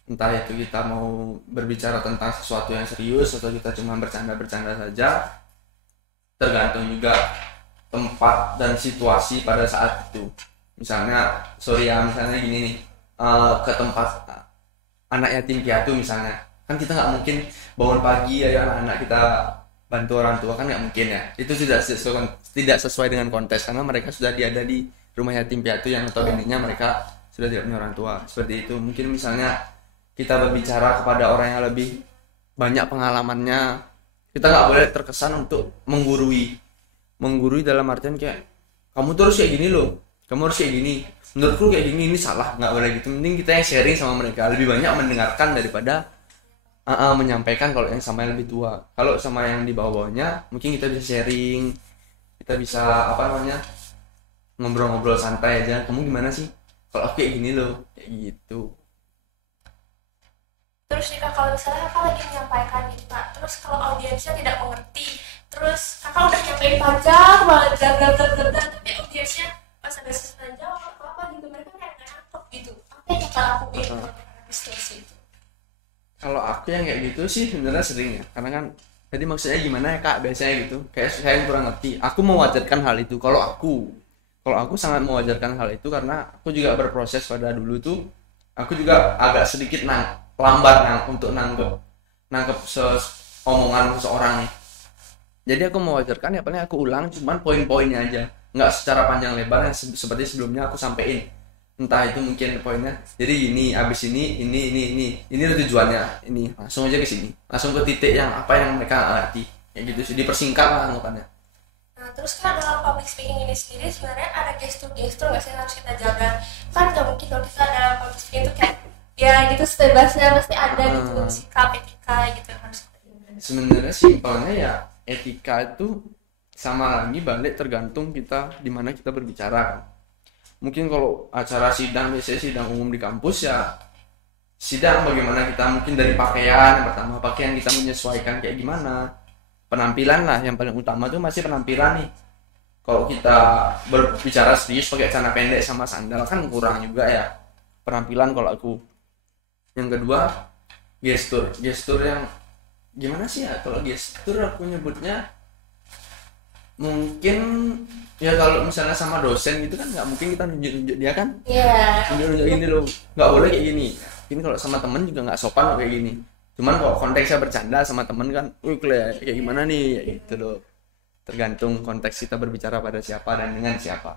Entah itu kita mau berbicara tentang sesuatu yang serius atau kita cuma bercanda-bercanda saja, tergantung juga tempat dan situasi pada saat itu. Misalnya misalnya gini nih, ke tempat anak yatim piatu misalnya, kan kita nggak mungkin bangun pagi ayo anak-anak kita bantu orang tua, kan nggak mungkin ya. Itu tidak sesuai dengan konteks, karena mereka sudah ada di rumah yatim piatu yang notabene mereka sudah tidak punya orang tua. Seperti itu. Mungkin misalnya kita berbicara kepada orang yang lebih banyak pengalamannya, kita nggak boleh terkesan untuk menggurui dalam artian kayak kamu tuh harus kayak gini loh, kamu harus kayak gini, menurutku kayak gini, ini salah, nggak boleh gitu. Mending kita yang sharing sama mereka, lebih banyak mendengarkan daripada menyampaikan. Kalau yang sama yang lebih tua, kalau sama yang di bawahnya mungkin kita bisa sharing, kita bisa ngobrol-ngobrol santai aja, kamu gimana sih, kalau aku kayak gini loh, kayak gitu. Terus nih Kak, kalau misalnya Kakak lagi menyampaikan gitu Kak, terus kalau audiensnya tidak mengerti, terus Kakak udah nyampein panjang banget, tapi audiensnya pas ada sesuatu jawab atau apa gitu, mereka kayak nggak nangkep gitu, apa yang Kakak lakuin di situasi itu? Kalau aku yang kayak gitu sih sebenarnya sering ya, karena kan tadi maksudnya gimana ya Kak, biasanya gitu kayak saya kurang ngerti. Aku mewajarkan hal itu. Kalau aku sangat mewajarkan hal itu, karena aku juga berproses pada dulu tuh, aku juga agak sedikit lambat untuk nangkep omongan seseorang nih. Jadi aku mewajarkan, ya paling aku ulang cuman poin-poinnya aja, nggak secara panjang lebar yang seperti sebelumnya aku sampein. Entah itu mungkin poinnya jadi gini, abis ini tujuannya ini, langsung aja ke sini, langsung ke titik yang apa yang mereka ngerti, kayak gitu sih, dipersingkat lah anggapannya. Nah terus kan dalam public speaking ini sendiri sebenarnya ada gestur-gestur nggak sih yang harus kita jaga? Kan nggak mungkin kalau kita dalam public speaking itu kayak ya gitu bebasnya, pasti ada gitu sikap etika gitu yang harus kita jaga. Sebenarnya simpelnya ya etika itu sama lagi balik tergantung kita di mana kita berbicara. Mungkin kalau acara sidang, biasanya sidang umum di kampus ya sidang bagaimana kita, mungkin dari pakaian, yang pertama pakaian kita menyesuaikan kayak gimana, penampilan lah yang paling utama tuh masih penampilan nih. Kalau kita berbicara serius pakai celana pendek sama sandal kan kurang juga ya penampilan kalau aku. Yang kedua gestur yang gimana sih ya, kalau gestur aku nyebutnya mungkin ya kalau misalnya sama dosen gitu kan nggak mungkin kita nunjuk dia kan, nunjuk gini loh, nggak boleh kayak gini. Ini kalau sama temen juga nggak sopan kayak gini. Cuman kalau konteksnya bercanda sama temen kan, kayak gimana nih, ya gitu loh. Tergantung konteks kita berbicara pada siapa dan dengan siapa.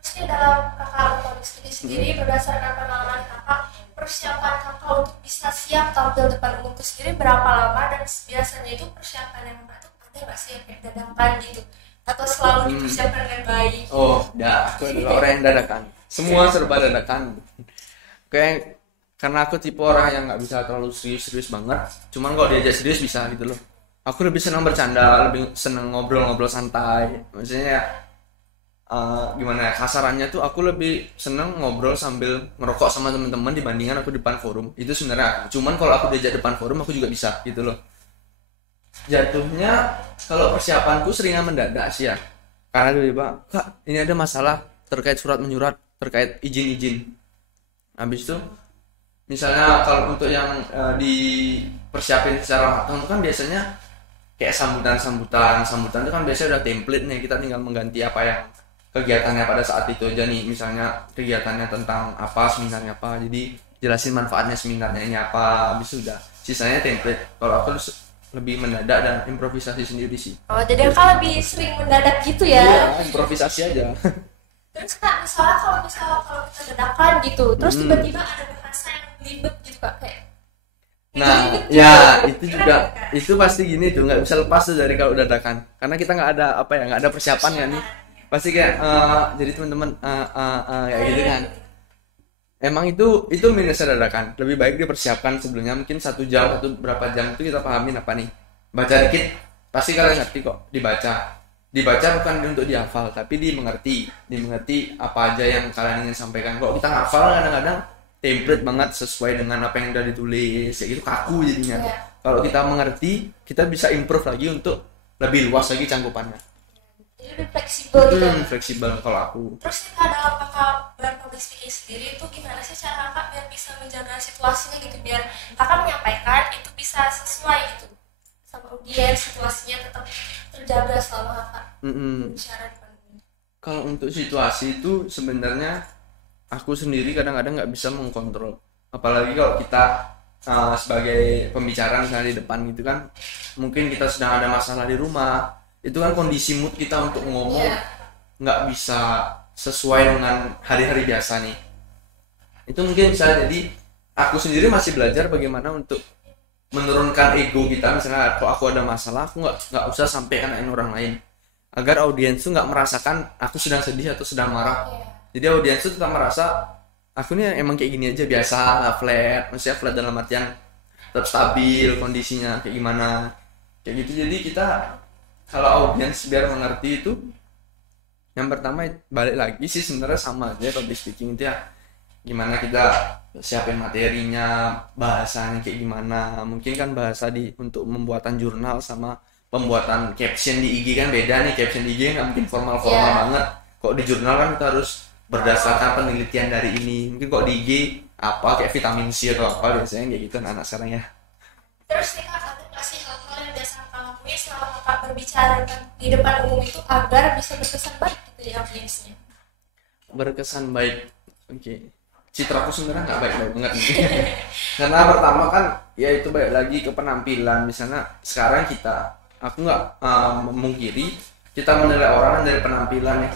Terus nih dalam Kakak public speaking sendiri, berdasarkan pengalaman Kakak, persiapan Kakak untuk bisa siap tampil depan umum itu sendiri berapa lama, dan biasanya itu persiapan yang Kakak tuh ada nggak sih yang kayak dadakan gitu, atau selalu dipersiapkan dengan baik? Aku adalah orang yang dadakan, semua serba dadakan. Kayak karena aku tipe orang yang nggak bisa terlalu serius banget, cuman kalau diajak serius bisa gitu loh. Aku lebih senang bercanda, lebih senang ngobrol santai. Maksudnya gimana ya, kasarannya tuh aku lebih senang ngobrol sambil ngerokok sama teman-teman dibandingkan aku depan forum. Itu sebenarnya aku. Cuman kalau aku diajak depan forum aku juga bisa gitu loh. Jatuhnya kalau persiapanku seringnya mendadak sih ya. Karena tiba-tiba, Kak, ini ada masalah terkait surat menyurat, terkait izin. Habis itu misalnya kalau untuk yang dipersiapin secara matang itu kan biasanya kayak sambutan itu kan biasanya udah template nih, kita tinggal mengganti apa yang kegiatannya pada saat itu aja nih. Misalnya kegiatannya tentang apa, seminarnya apa, jadi jelasin manfaatnya seminarnya ini apa, habis itu udah sisanya template. Kalau aku lebih mendadak dan improvisasi sendiri sih. Oh, jadi kakak lebih sering mendadak gitu ya? Iya, improvisasi aja. Terus kak, misalnya kalau kita dadakan gitu, terus tiba-tiba ada bahasa yang belibet gitu kak, kayak Nah, belibet ya gitu. itu Gimana juga tuh, Kak? itu pasti gini tuh, nggak bisa lepas tuh dari kalau dadakan. Karena kita nggak ada apa ya, nggak ada persiapan kan nih. Pasti kayak jadi teman-teman kayak gitu kan. Emang itu minusnya dadakan. Lebih baik dipersiapkan sebelumnya, mungkin 1 jam atau berapa jam itu kita pahamin apa nih. Baca dikit, pasti kalian ngerti kok. Dibaca bukan untuk dihafal, tapi dimengerti apa aja yang kalian ingin sampaikan. Kalau kita ngafal kadang-kadang template banget sesuai dengan apa yang udah ditulis, kayak gitu kaku jadinya. Iya. Kalau kita mengerti, kita bisa improve lagi untuk lebih luas lagi cangkupannya. Jadi lebih fleksibel gitu. Fleksibel kalau aku. Terus kita dalam kakak berpublic speaking sendiri itu gimana sih cara kakak biar bisa menjaga situasinya gitu, biar kakak menyampaikan itu bisa sesuai gitu sama audiens, situasinya tetap terjaga selama kakak bicara di panggung. Kalau untuk situasi itu sebenarnya aku sendiri kadang-kadang nggak bisa mengkontrol. Apalagi kalau kita sebagai pembicara misalnya di depan gitu kan, mungkin kita sedang ada masalah di rumah, itu kan kondisi mood kita untuk ngomong Iya. nggak bisa sesuai dengan hari-hari biasa nih. Itu mungkin bisa jadi aku sendiri masih belajar bagaimana untuk menurunkan ego kita. Misalnya kalau aku ada masalah, aku nggak usah sampai kenain orang lain, agar audiens tuh nggak merasakan aku sedang sedih atau sedang marah. Jadi audiens tuh tetap merasa aku nih emang kayak gini aja, biasa, nggak flat. Maksudnya flat dalam artian tetap stabil kondisinya kayak gimana, kayak gitu. Jadi kita kalau audiens biar mengerti itu, yang pertama balik lagi sih sebenarnya sama aja public speaking itu ya, gimana kita siapin materinya, bahasanya kayak gimana. Mungkin kan bahasa untuk pembuatan jurnal sama pembuatan caption di IG kan beda nih. Caption di IG nggak mungkin formal-formal banget. Kok di jurnal kan kita harus berdasarkan penelitian dari ini. Mungkin kok di IG apa kayak vitamin C atau apa biasanya kayak gitu anak sekarang ya. Terus nih kak, ada nggak sih hal-hal yang biasa kakak lakuin selama kakak berbicara di depan umum itu agar bisa berkesan baik gitu ya audiensnya? Berkesan baik, oke. Citraku sebenarnya nggak baik-baik banget nih. Karena pertama kan ya itu balik lagi ke penampilan. Misalnya sekarang aku nggak memungkiri kita menilai orang dari penampilan ya,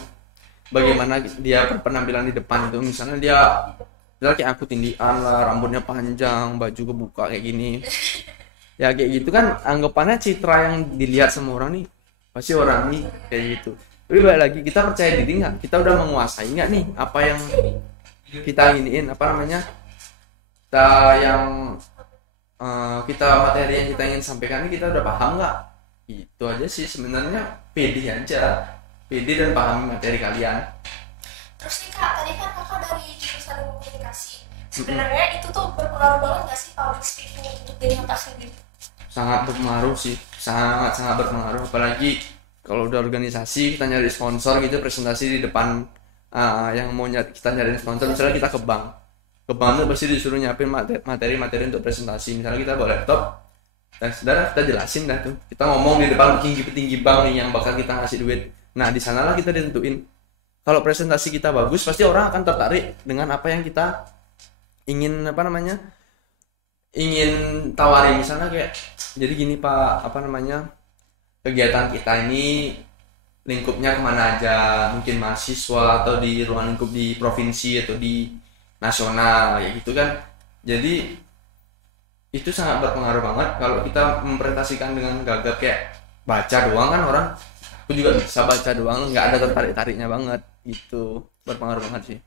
bagaimana dia berpenampilan di depan itu. Misalnya dia kayak aku tindian lah, rambutnya panjang, baju kebuka kayak gini ya, kayak gitu kan anggapannya citra yang dilihat sama orang nih pasti orang nih kayak gitu. Tapi balik lagi, kita percaya diri nggak, kita udah menguasai nggak nih apa yang kita iniin, apa namanya, kita materi yang kita ingin sampaikan ini kita udah paham nggak. Itu aja sih sebenarnya, pede dan pahami materi kalian. Terus nih kak, tadi kan kakak dari jurusan komunikasi, sebenarnya itu tuh berpengaruh banget nggak sih public speaking untuk diri kakak sendiri? Sangat berpengaruh sih, sangat berpengaruh. Apalagi kalau udah organisasi, kita nyari sponsor gitu, presentasi di depan yang mau kita nyari sponsor. Misalnya kita ke bank tuh pasti disuruh nyiapin materi untuk presentasi. Misalnya kita bawa laptop, dan saudara kita jelasin dah tuh, kita ngomong di depan petinggi bank nih yang bakal kita ngasih duit. Nah di sanalah kita ditentuin. Kalau presentasi kita bagus, pasti orang akan tertarik dengan apa yang kita ingin tawari. Misalnya kayak, jadi gini Pak, kegiatan kita ini lingkupnya kemana aja, mungkin mahasiswa atau di ruang lingkup di provinsi atau di nasional kayak gitu kan. Jadi itu sangat berpengaruh banget kalau kita mempresentasikan dengan gagap kayak baca doang kan orang, aku juga bisa baca doang, nggak ada tertarik-tariknya banget gitu. Berpengaruh banget sih.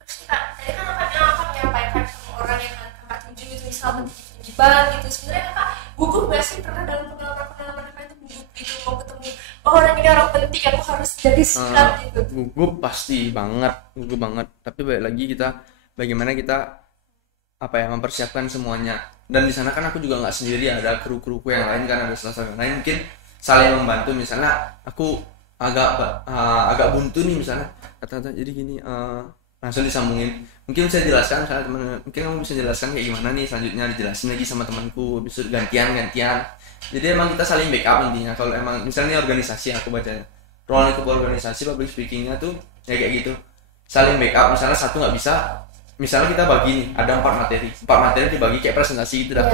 Terus nih kak, tadi kan kakak menyampaikan sama orang yang kakak tuju gitu, misalnya di bank gitu, sebenarnya kakak gugup nggak sih pernah dalam pengalaman kakak itu gugup gitu, mau ketemu orang ini orang penting, aku harus jadi sikap gitu? Gugup pasti banget, tapi balik lagi kita bagaimana kita mempersiapkan semuanya. Dan di sana kan aku juga nggak sendiri, ada kru-kruku yang lain kan, ada staff yang lain, mungkin saling membantu. Misalnya aku agak buntu nih misalnya, kata-kata jadi gini, langsung disambungin. Mungkin bisa jelaskan misalnya teman, mungkin kamu bisa jelaskan kayak gimana nih, selanjutnya dijelasin lagi sama temanku, bisa gantian. Jadi emang kita saling backup intinya. Kalau emang misalnya organisasi, aku baca ruang lingkup organisasi public speakingnya tuh ya kayak gitu, saling backup. Misalnya satu nggak bisa, misalnya kita bagi nih ada 4 materi dibagi kayak presentasi gitu dah.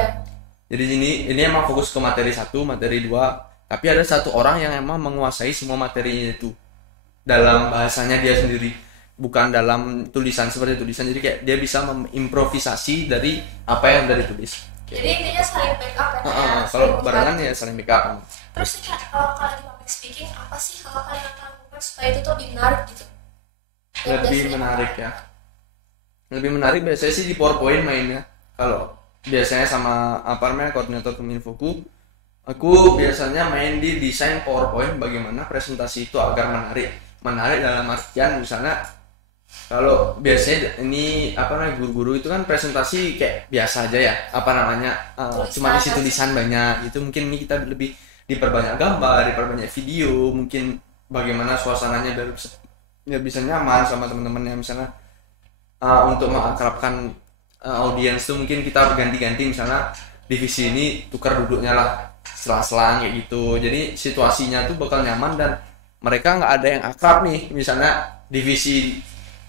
Jadi ini emang fokus ke materi satu, materi dua, tapi ada satu orang yang emang menguasai semua materinya itu dalam bahasanya dia sendiri, bukan dalam tulisan seperti tulisan. Jadi kayak dia bisa mengimprovisasi dari apa yang udah ditulis. Jadi intinya saling backup ya. Kalau barengan ya saling backup. Terus nih Kak, kalau kalian di public speaking, apa sih hal-hal yang kalian lakukan supaya itu tuh lebih menarik gitu? Lebih menarik ya. Lebih menarik biasanya sih di PowerPoint mainnya. Kalau biasanya sama apa namanya koordinator Kominfoku, aku biasanya main di desain PowerPoint bagaimana presentasi itu agar menarik. Menarik dalam artian misalnya kalau biasanya ini apa namanya guru-guru itu kan presentasi kayak biasa aja ya, apa namanya cuma isi tulisan banyak. Itu mungkin ini kita lebih diperbanyak gambar, diperbanyak video, mungkin bagaimana suasananya biar bisa nyaman sama teman-temannya misalnya. Untuk mengakrabkan audiens tuh mungkin kita berganti-ganti, misalnya divisi ini tukar duduknya lah selang-selang kayak gitu, jadi situasinya tuh bakal nyaman dan mereka nggak ada yang akrab nih, misalnya divisi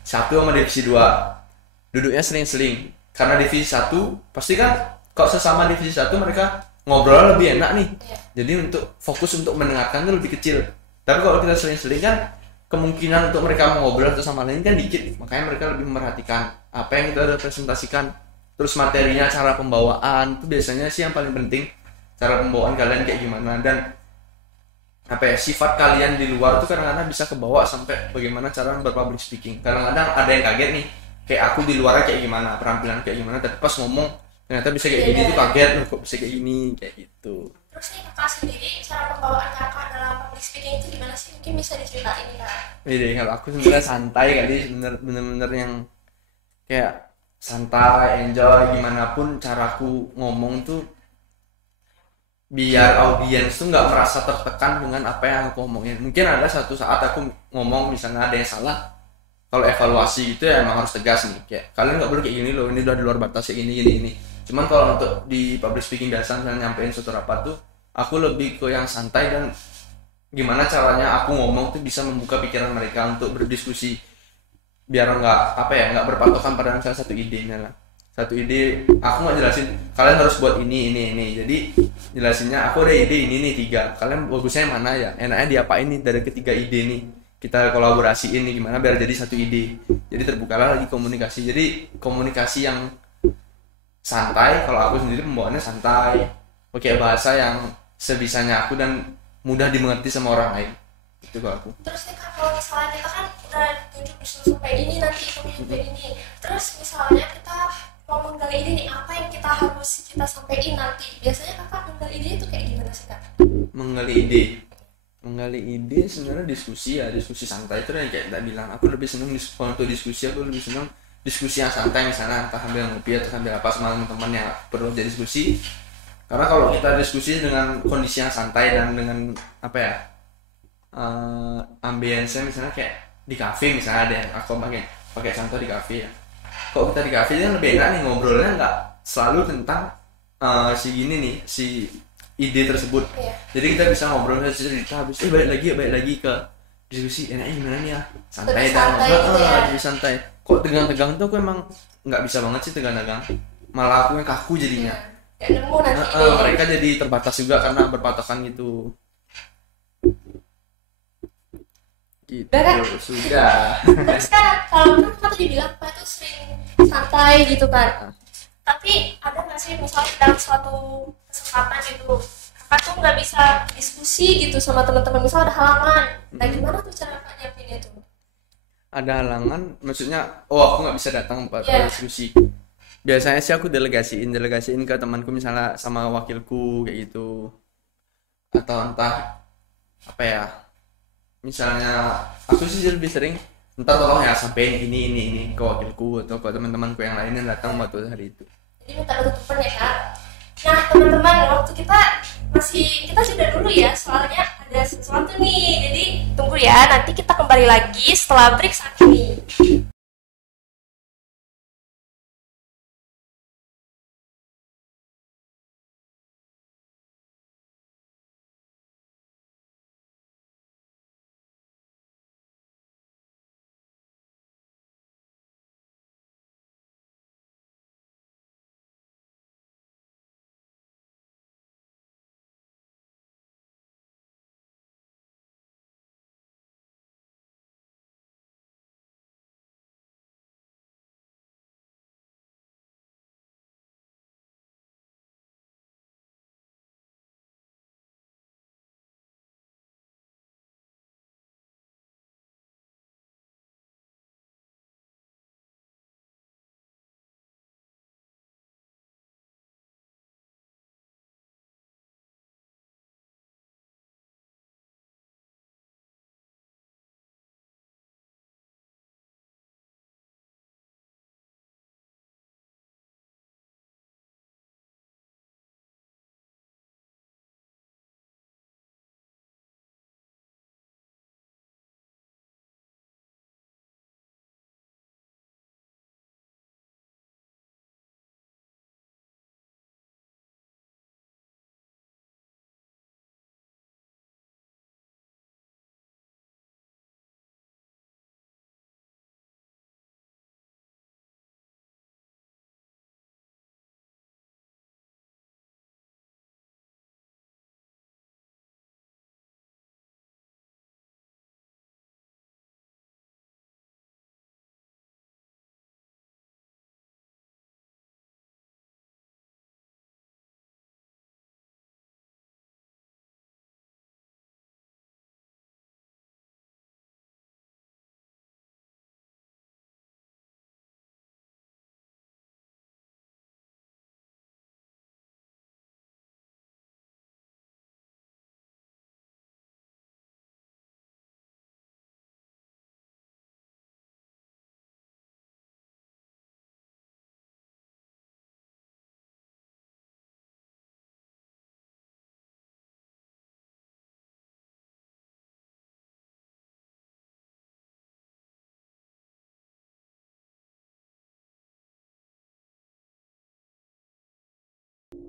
1 sama divisi 2 duduknya seling-seling, karena divisi 1 pasti kan kok sesama divisi 1 mereka ngobrol lebih enak nih, jadi untuk fokus untuk mendengarkan tuh lebih kecil. Tapi kalau kita seling-seling kan kemungkinan untuk mereka mengobrol satu sama lain kan dikit, makanya mereka lebih memperhatikan apa yang kita udah presentasikan. Terus materinya, cara pembawaan itu biasanya sih yang paling penting, cara pembawaan kalian kayak gimana, dan apa ya, sifat kalian di luar tuh kadang-kadang bisa kebawa sampai bagaimana cara berpublic speaking. Kadang-kadang ada yang kaget nih, kayak aku di luarnya kayak gimana, penampilan kayak gimana, tapi pas ngomong ternyata bisa kayak gini, tuh kaget loh kok bisa kayak gini, kayak gitu. Terus nih Kakak sendiri, cara pembawaan Kakak dalam public speaking itu gimana sih? Mungkin bisa diceritain nih Kak. Jadi kalau aku sebenarnya santai kali, bener-bener yang kayak santai, enjoy, gimana pun caraku ngomong tuh biar audiens tuh nggak merasa tertekan dengan apa yang aku omongin. Mungkin ada satu saat aku ngomong misalnya ada yang salah, kalau evaluasi gitu ya emang harus tegas nih, kayak kalian nggak boleh kayak gini loh, ini udah di luar batas kayak gini. Cuman kalau untuk di public speaking biasa misalnya nyampein suatu rapat tuh, aku lebih ke yang santai dan gimana caranya aku ngomong tuh bisa membuka pikiran mereka untuk berdiskusi, biar nggak berpatokan pada misalnya satu idenya lah. Satu ide aku nggak jelasin kalian harus buat ini, jadi jelasinnya aku ada ide ini nih 3, kalian bagusnya yang mana ya, enaknya diapain nih dari ketiga ide nih, kita kolaborasiin nih gimana biar jadi satu ide. Jadi terbukalah lagi komunikasi, jadi komunikasi yang santai. Kalau aku sendiri pembawaannya santai, pakai bahasa yang sebisanya aku dan mudah dimengerti sama orang lain. Itu kalau aku. Terus nih Kak, kalau misalnya kita kan udah tunjuk sampai ini nanti sampai ini, terus misalnya kita mau menggali ide nih, apa yang kita sampaikan nanti, biasanya Kakak menggali ide itu kayak gimana sih Kak? Menggali ide sebenarnya diskusi santai itu yang kayak tak bilang, aku lebih senang untuk diskusi, aku lebih senang diskusi yang santai, misalnya entah sambil ngopi atau sambil apa sama teman-teman yang perlu jadi diskusi. Karena kalau kita diskusi dengan kondisi yang santai dan dengan apa ya, ambience misalnya kayak di kafe, misalnya ada yang aku pakai contoh di kafe ya, kalau kita di kafe kan lebih enak nih ngobrolnya, nggak selalu tentang si ide tersebut. Jadi kita bisa ngobrol cerita habis balik lagi ke diskusi, enaknya gimana nih ya, santai dan lebih santai. Kok tegang-tegang tuh aku emang nggak bisa banget sih tegang-tegang, malah aku yang kaku jadinya. Mereka jadi terbatas juga karena berpatokan gitu. Sudah. Terus kan kalau kan tadi bilang Pak itu sering santai gitu kan, tapi ada nggak sih misalnya dalam suatu kesempatan gitu Kakak tuh nggak bisa diskusi gitu sama teman-teman, misalnya ada halangan, nah gimana tuh cara Kak nyiapinnya tuh? Ada halangan maksudnya, aku nggak bisa datang pada diskusi. Biasanya sih aku delegasiin ke temanku, misalnya sama wakilku kayak gitu, atau entah apa ya, misalnya aku sih lebih sering entar tolong ya sampein ini ke wakilku atau ke teman-temanku yang lain yang datang waktu hari itu. Jadi minta tutupan ya Kak. Nah teman-teman, waktu kita sudah dulu ya, soalnya ada sesuatu nih, jadi tunggu ya, nanti kita kembali lagi setelah break saat ini.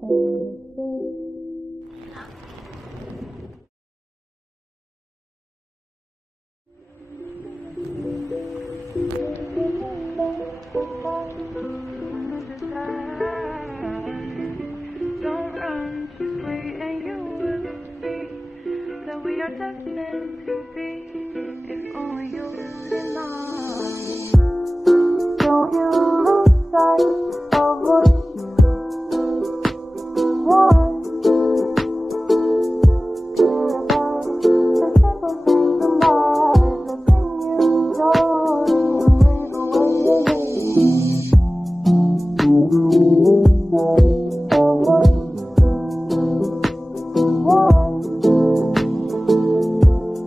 Don't run, just wait and you will see that we are destined to be. If only you and I. Don't you lose sight of what you want. Care about the simple things in life that bring you joy and leave away your hate. Don't you lose sight of what you want.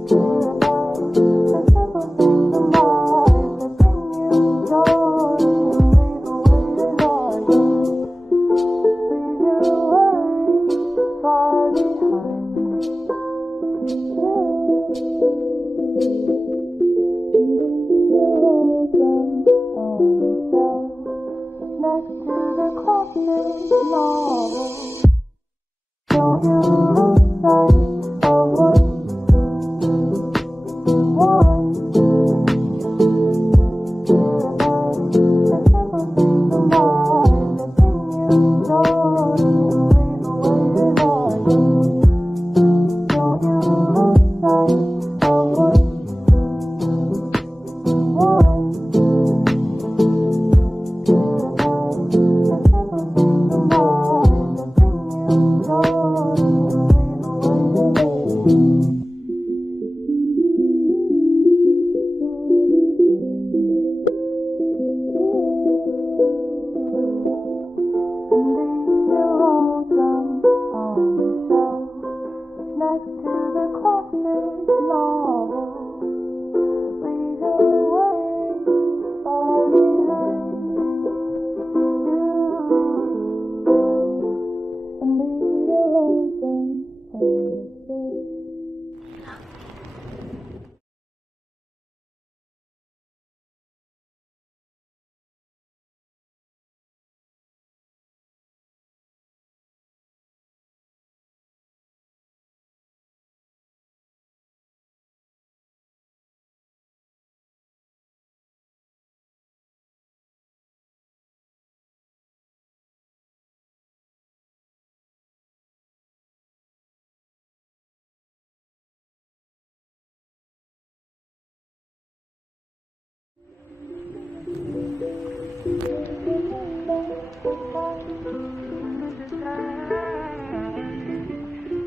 Care about the simple things in life that bring you joy and leave away your heart. Leave your worries far behind next to the classic novel. Don't you lose sight of what you want. Care about the simple things in life that bring you joy and leave away your heart. Don't you lose sight of what you want. Care about the simple things in life that bring you joy and leave away your hate. And leave your lonesome on the shelf next to the classic novel. Leave your worries far behind you, and leave your lonesome on the shelf.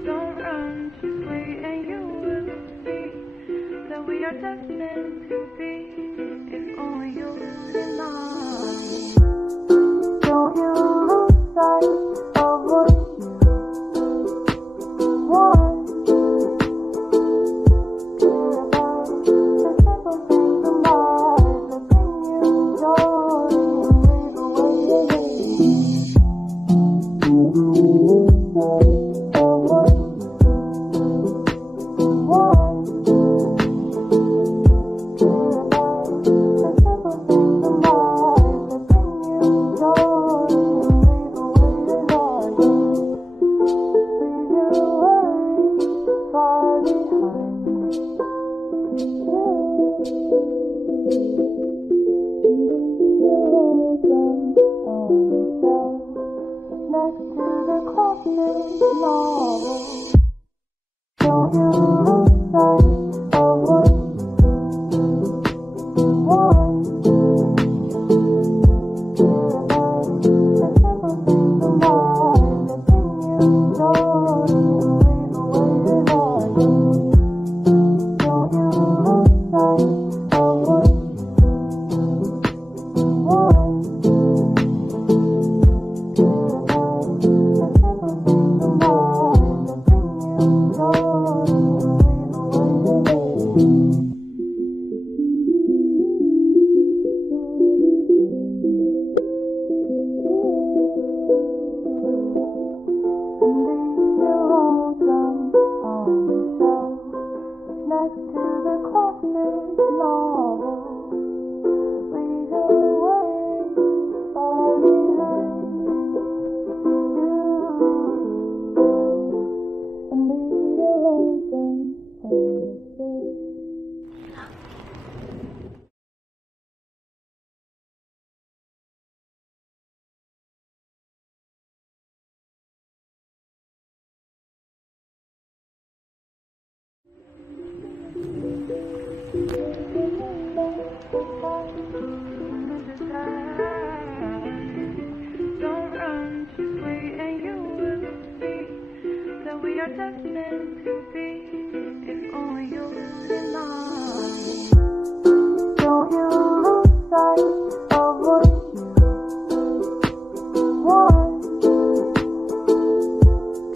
Don't run, just wait and you will see that we are destined to be. If only you and I. Don't you lose sight of what you want. Care about the simple things in life that bring you joy and leave away your hate. Don't you lose sight of what you want. Care about the simple things in life that bring you joy and leave away your heart. Leave your worries far behind next to the classic novel. Don't you lose sight of what you want. Care about the simple things in life that bring you joy and leave away your heart. Don't you lose sight of what you want. Care about the simple things in life Don't run, just wait and you will see that we are destined to be. If only you and I. Don't you lose sight of what you want.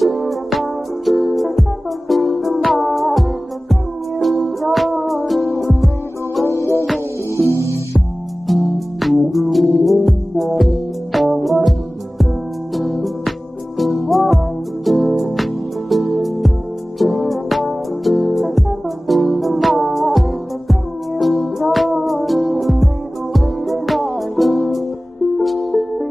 Care about the simple things in life that bring you joy and leave away your pain. Don't you lose sight of what you want. Care about the simple things in life that bring you joy and leave away your heartache.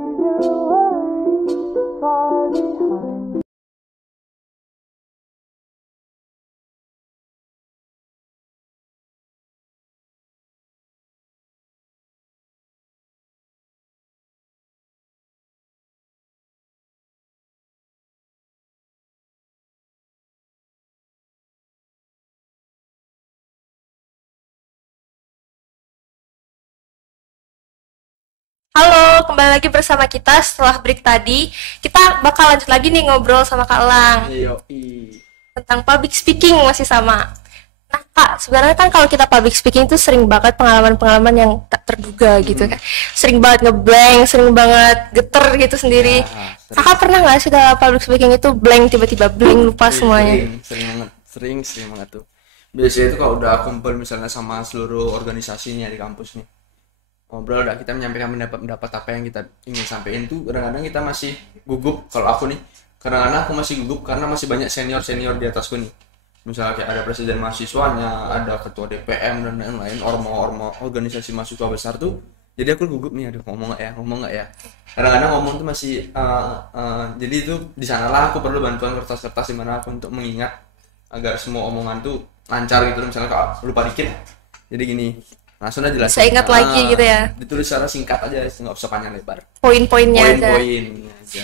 Leave your worries far behind. Halo, kembali lagi bersama kita setelah break tadi. Kita bakal lanjut lagi nih ngobrol sama Kak Lang Yoi. tentang public speaking masih sama. Nah Kak, sebenarnya kan kalau kita public speaking itu sering banget pengalaman-pengalaman yang tak terduga gitu kan. Sering banget ngeblank, sering banget geter gitu sendiri. Ya, Kakak pernah nggak sih dalam public speaking itu blank, tiba-tiba blank, lupa semuanya? Sering banget tuh. Biasanya itu kalau udah kumpul misalnya sama seluruh organisasinya di kampus nih, ngobrol udah kita menyampaikan pendapat apa yang kita ingin sampaikan tuh kadang-kadang kita masih gugup. Kalau aku nih, kadang-kadang aku masih gugup karena masih banyak senior di atasku nih. Misalnya kayak ada presiden mahasiswanya, ada ketua DPM dan lain-lain, ormo organisasi mahasiswa besar tuh. Jadi aku gugup nih, aduh ngomong nggak ya. Kadang-kadang ngomong tuh masih jadi itu di sanalah aku perlu bantuan kertas-kertas di mana aku untuk mengingat agar semua omongan tuh lancar gitu. Misalnya kalau lupa dikit, jadi gini, langsung aja jelasin. Saya ingat lagi gitu ya. Ditulis secara singkat aja, nggak usah panjang lebar. Poin-poinnya aja. Poin-poinnya aja.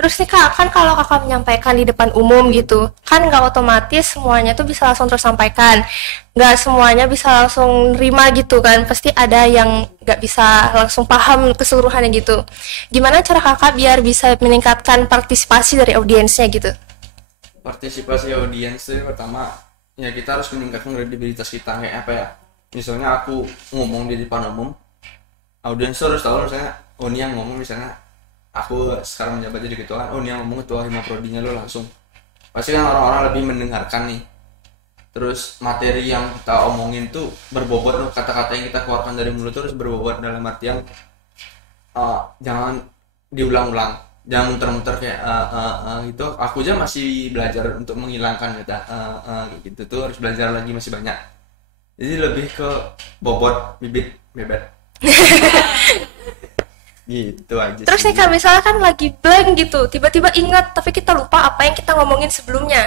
Terus nih Kak, kan kalau Kakak menyampaikan di depan umum gitu, kan nggak otomatis semuanya tuh bisa langsung tersampaikan. Nggak semuanya bisa langsung nerima gitu kan. Pasti ada yang nggak bisa langsung paham keseluruhannya gitu. Gimana cara Kakak biar bisa meningkatkan partisipasi dari audiensnya gitu? Partisipasi audiens itu pertama, ya kita harus meningkatkan kredibilitas kita. Kayak apa ya? Misalnya aku ngomong di depan umum, audiens harus tahu misalnya, oh ini yang ngomong misalnya aku sekarang menjabat jadi ketua, oh ini yang ngomong ketua hima prodinya lo langsung. Pasti kan orang-orang lebih mendengarkan nih. Terus materi yang kita omongin tuh berbobot loh, kata-kata yang kita keluarkan dari mulut terus berbobot dalam artian jangan diulang-ulang, jangan muter-muter kayak gitu. Aku aja masih belajar untuk menghilangkan kata gitu tuh, harus belajar lagi, masih banyak. Jadi lebih ke bobot bibit bebet. Gitu aja. Terus nih Kak, misalnya kan lagi blank gitu, tiba-tiba ingat tapi kita lupa apa yang kita ngomongin sebelumnya.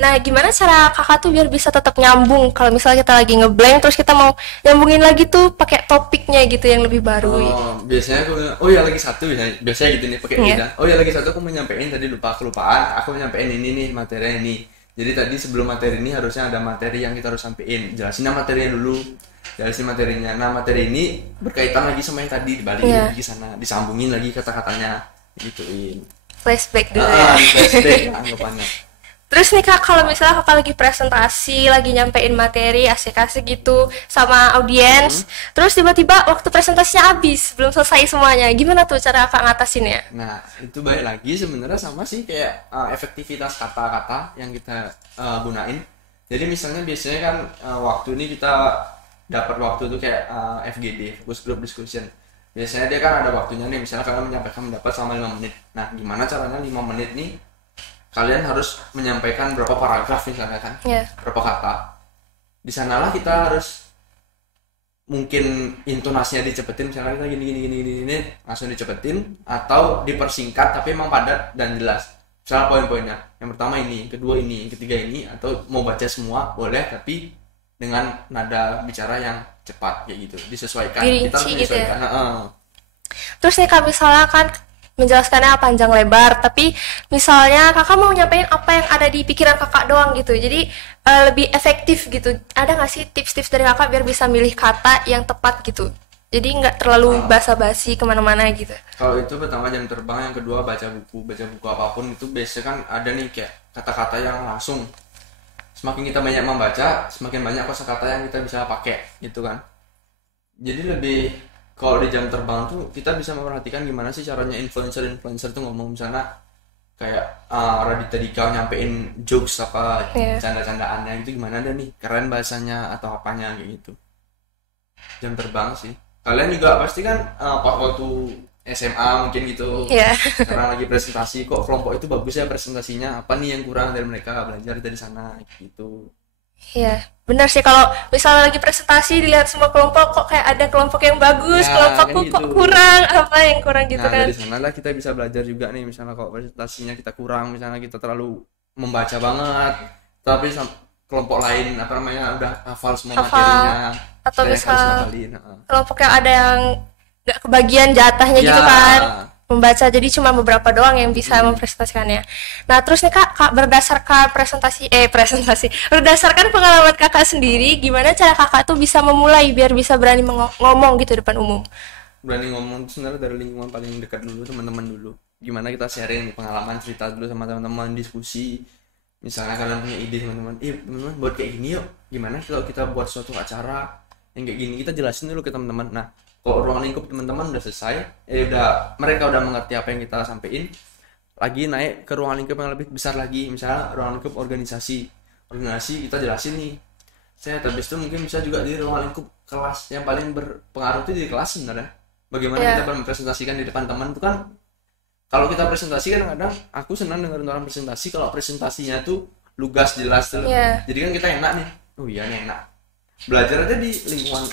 Nah, gimana cara Kakak tuh biar bisa tetap nyambung kalau misalnya kita lagi ngeblank terus kita mau nyambungin lagi tuh pakai topiknya gitu yang lebih baru. Biasanya aku lagi satu biasanya gitu nih pakai lidah. Oh ya lagi satu aku mau nyampein, tadi kelupaan, aku nyampein ini nih materi ini. Jadi tadi sebelum materi ini harusnya ada materi yang kita harus sampein. Jelasin materinya dulu. Jelasin materinya. Nah, materi ini berkaitan lagi sama yang tadi, dibalikin lagi sana, disambungin lagi kata-katanya, gituin. Flashback dulu ya. Flashback anggapannya. Terus nih Kak, kalau misalnya Kakak lagi presentasi, lagi nyampein materi asik-asik gitu sama audiens, terus tiba-tiba waktu presentasinya habis, belum selesai semuanya. Gimana tuh cara Kakak ngatasinnya? Nah, itu balik lagi sebenarnya sama sih kayak efektivitas kata-kata yang kita gunain. Jadi misalnya biasanya kan waktu ini kita dapat waktu itu kayak FGD, Focus Group Discussion. Biasanya dia kan ada waktunya nih, misalnya kalian menyampaikan pendapat selama 5 menit. Nah, gimana caranya 5 menit nih kalian harus menyampaikan berapa paragraf misalnya kan, berapa kata. Di sanalah kita harus mungkin intonasinya dicepetin, misalnya kita gini langsung dicepetin atau dipersingkat tapi emang padat dan jelas. Misalnya poin-poinnya, yang pertama ini, yang kedua ini, yang ketiga ini, atau mau baca semua boleh tapi dengan nada bicara yang cepat kayak gitu, disesuaikan. Dirinci kita harus menyesuaikan. Gitu ya? Terus nih Kak, misalnya kan menjelaskannya panjang lebar, tapi misalnya Kakak mau nyampein apa yang ada di pikiran Kakak doang gitu. Jadi lebih efektif gitu. Ada nggak sih tips-tips dari kakak biar bisa milih kata yang tepat gitu? Jadi nggak terlalu basa-basi kemana-mana gitu. Kalau itu pertama jam terbang, yang kedua baca buku apapun itu biasanya kan ada nih kayak kata-kata yang langsung. Semakin kita banyak membaca, semakin banyak kosakata yang kita bisa pakai gitu kan. Jadi lebih kalau di jam terbang tuh kita bisa memperhatikan gimana sih caranya influencer tuh ngomong, misalnya kayak Raditya Dika nyampein jokes apa canda-candaannya itu gimana ada nih, keren bahasanya atau apanya kayak gitu. Jam terbang sih. Kalian juga pasti kan waktu SMA mungkin gitu. Sekarang lagi presentasi, kok kelompok itu bagus ya presentasinya, apa nih yang kurang dari mereka, belajar dari sana gitu. Iya, benar sih. Kalau misalnya lagi presentasi dilihat semua kelompok, kok kayak ada kelompok yang bagus, kelompokku kan kok gitu. Kurang, apa yang kurang gitu Nah kan. dari sana lah kita bisa belajar juga nih, misalnya kalau presentasinya kita kurang, misalnya kita terlalu membaca banget, tapi kelompok lain apa namanya udah hafal semua materinya, atau saya misal harus ngafalin. kelompok yang ada yang nggak kebagian jatahnya gitu kan, membaca, jadi cuma beberapa doang yang bisa mempresentasikannya. Nah terus nih kak berdasarkan berdasarkan pengalaman kakak sendiri, gimana cara kakak tuh bisa memulai biar bisa berani ngomong gitu depan umum? Berani ngomong sebenarnya dari lingkungan paling dekat dulu, teman-teman dulu. Gimana kita sharing pengalaman, cerita dulu sama teman-teman, diskusi. Misalnya kalian punya ide teman-teman, teman-teman buat kayak gini yuk, gimana kalau kita buat suatu acara yang kayak gini, kita jelasin dulu ke teman-teman. Nah kalau ruang lingkup teman-teman udah selesai, mereka udah mengerti apa yang kita sampaikan, lagi naik ke ruang lingkup yang lebih besar lagi, misalnya ruang lingkup organisasi kita jelasin nih. Saya habis itu mungkin bisa juga di ruang lingkup kelas, yang paling berpengaruh itu di kelas sebenarnya. Bagaimana kita mempresentasikan di depan teman itu kan. Kalau kita presentasi kan kadang aku senang dengerin orang presentasi kalau presentasinya tuh lugas, jelas tuh. Jadi kan kita enak nih. Oh iya nih enak. Belajar aja di lingkungan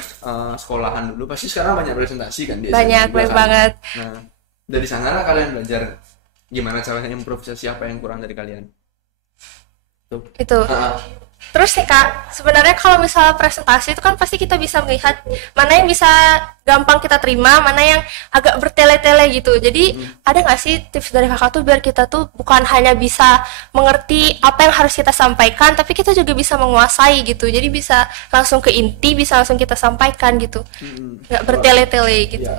sekolahan dulu, pasti sekarang banyak presentasi kan di banyak banget. Nah dari sana lah kalian belajar gimana caranya improvisasi, apa yang kurang dari kalian itu. Terus nih kak, sebenarnya kalau misalnya presentasi itu kan pasti kita bisa melihat mana yang bisa gampang kita terima, mana yang agak bertele-tele gitu. Jadi ada nggak sih tips dari kakak tuh biar kita tuh bukan hanya bisa mengerti apa yang harus kita sampaikan, tapi kita juga bisa menguasai gitu. Jadi bisa langsung ke inti, bisa langsung kita sampaikan gitu, nggak bertele-tele gitu.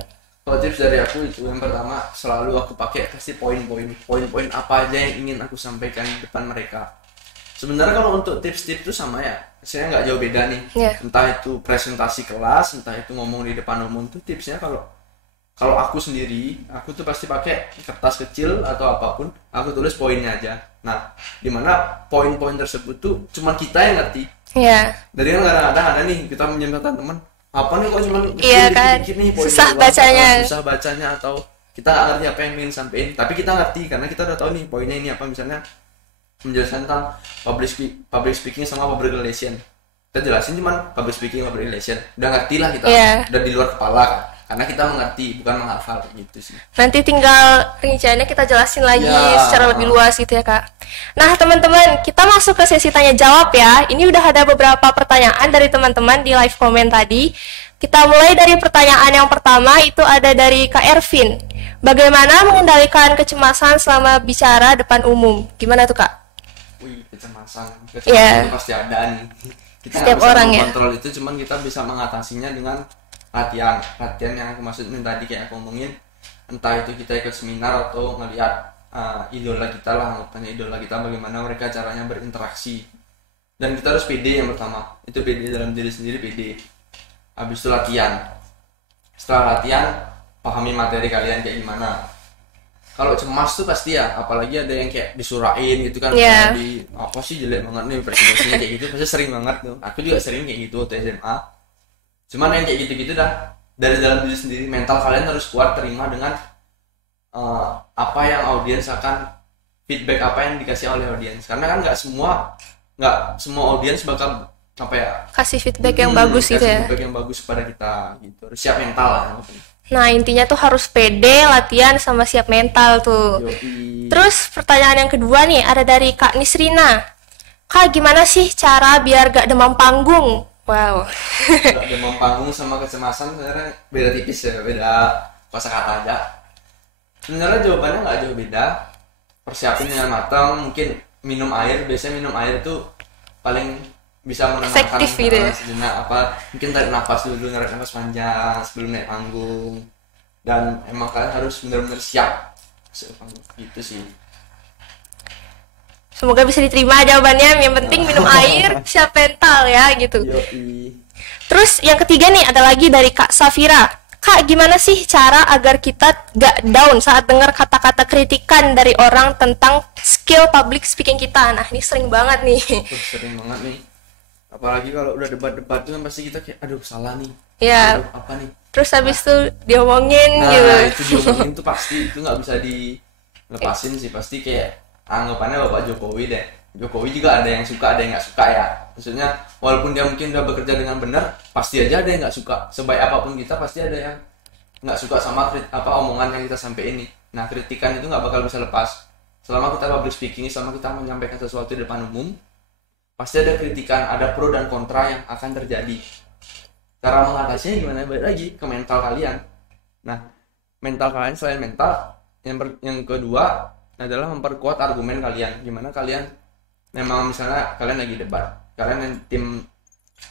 Kalau tips dari aku itu yang pertama selalu aku pakai pasti poin-poin apa aja yang ingin aku sampaikan di depan mereka. Sebenarnya kalau untuk tips-tips itu sama ya, saya nggak jauh beda nih. Entah itu presentasi kelas, entah itu ngomong di depan umum tuh tipsnya kalau aku sendiri, aku tuh pasti pakai kertas kecil atau apapun, aku tulis poinnya aja. Nah, dimana poin-poin tersebut tuh cuma kita yang ngerti. Dari kan kadang-kadang ada nih kita menyempatkan teman, apa nih kok cuma dikit-dikit nih poin susah bacanya atau kita nggak ngerti apa yang ingin sampaikan, tapi kita ngerti karena kita udah tahu nih poinnya ini apa, misalnya menjelaskan tentang public speaking sama public relation. Kita jelasin cuman public speaking, public relation. Udah ngerti lah kita. Udah di luar kepala karena kita mengerti, bukan menghafal gitu sih. Nanti tinggal rinciannya kita jelasin lagi secara lebih luas gitu ya kak. Nah teman-teman, kita masuk ke sesi tanya jawab ya. Ini udah ada beberapa pertanyaan dari teman-teman di live comment tadi. Kita mulai dari pertanyaan yang pertama, itu ada dari Kak Ervin. Bagaimana mengendalikan kecemasan selama bicara depan umum? Gimana tuh kak? Kecemasan itu pasti ada nih. Kita setiap orang ya. Kontrol itu cuman kita bisa mengatasinya dengan latihan yang aku maksudin tadi kayak aku ngomongin, entah itu kita ikut seminar atau ngelihat idola kita lah, tanya idola kita bagaimana mereka caranya berinteraksi. Dan kita harus pede yang pertama, itu pede dalam diri sendiri, pede. Habis itu latihan. Setelah latihan, pahami materi kalian kayak gimana. Kalau cemas tuh pasti ya, apalagi ada yang kayak disurain gitu kan, di apa sih jelek banget nih presentasinya kayak gitu, pasti sering banget tuh. Aku juga sering kayak gitu waktu SMA. Cuman yang kayak gitu-gitu dah dari dalam diri sendiri, mental kalian harus kuat terima dengan apa yang audiens akan feedback, apa yang dikasih oleh audiens. Karena kan nggak semua audiens bakal kasih feedback yang bagus gitu ya. Feedback yang bagus kepada kita gitu. Harus siap mental lah. Nah intinya tuh harus pede, latihan sama siap mental tuh. Terus pertanyaan yang kedua nih ada dari Kak Nisrina. Kak gimana sih cara biar gak demam panggung? Wow. Demam panggung sama kecemasan sebenarnya beda tipis ya, beda kosakata aja. Sebenarnya jawabannya nggak jauh beda. Persiapin dengan matang, mungkin minum air. Biasanya minum air tuh paling bisa menenangkan Efektif gitu ya. sejenak, apa mungkin tarik nafas dulu, narik nafas panjang sebelum naik panggung, dan emang kalian harus benar-benar siap panggung gitu sih. Semoga bisa diterima jawabannya. Yang penting minum air, siap mental ya gitu. Yoi. Terus yang ketiga nih ada lagi dari Kak Safira. Kak, gimana sih cara agar kita gak down saat dengar kata-kata kritikan dari orang tentang skill public speaking kita? Nah, ini sering banget nih. Sering banget nih, apalagi kalau udah debat-debat tuh kan pasti kita kayak aduh salah nih, Ya, aduh apa nih. terus habis itu diomongin Nah gitu. itu diomongin tuh pasti itu nggak bisa dilepasin sih, pasti kayak anggapannya Bapak Jokowi deh. Jokowi juga ada yang suka, ada yang nggak suka ya. Maksudnya walaupun dia mungkin udah bekerja dengan benar, pasti aja ada yang nggak suka. Sebaik apapun kita pasti ada yang nggak suka sama omongan yang kita sampaikan ini. Nah kritikan itu nggak bakal bisa lepas. Selama kita public speaking, selama kita menyampaikan sesuatu di depan umum, pasti ada kritikan, ada pro dan kontra yang akan terjadi. Cara mengatasinya gimana? Balik lagi ke mental kalian. Nah mental kalian selain mental, yang kedua adalah memperkuat argumen kalian. Gimana kalian memang misalnya kalian lagi debat, kalian yang tim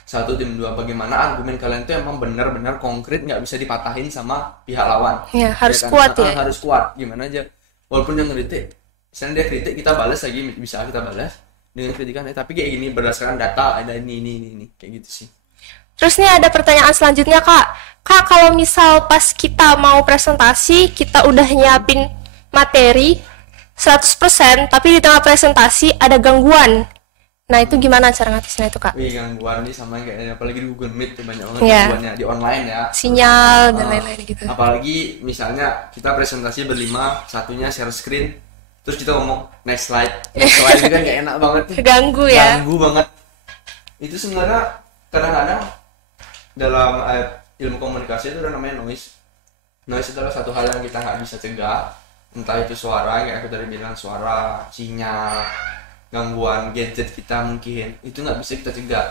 1, tim 2, bagaimana argumen kalian itu emang benar-benar konkret, nggak bisa dipatahin sama pihak lawan. Ya, harus kan? kuat ya. Harus kuat. Gimana aja, walaupun dia ngeritik, misalnya dia kritik, kita balas lagi, bisa kita balas dengan kritikan, tapi kayak gini berdasarkan data, ada ini, kayak gitu sih. Terus nih ada pertanyaan selanjutnya Kak. Kak, kalau misal pas kita mau presentasi, kita udah nyiapin materi 100%, tapi di tengah presentasi ada gangguan. Nah, itu gimana cara ngatasinnya itu, Kak? Wih, gangguan nih sama kayak apalagi di Google Meet tuh banyak banget Iya. gangguannya di online ya. Sinyal dan lain-lain gitu. Apalagi misalnya kita presentasi berlima, satunya share screen, terus kita ngomong next slide itu kan gak enak banget tuh. Ganggu ya. Ganggu banget. Itu sebenarnya kadang-kadang dalam ilmu komunikasi itu ada namanya noise. Noise adalah satu hal yang kita nggak bisa cegah. Entah itu suara, kayak aku tadi bilang, suara, sinyal, gangguan gadget kita mungkin, itu nggak bisa kita cegah.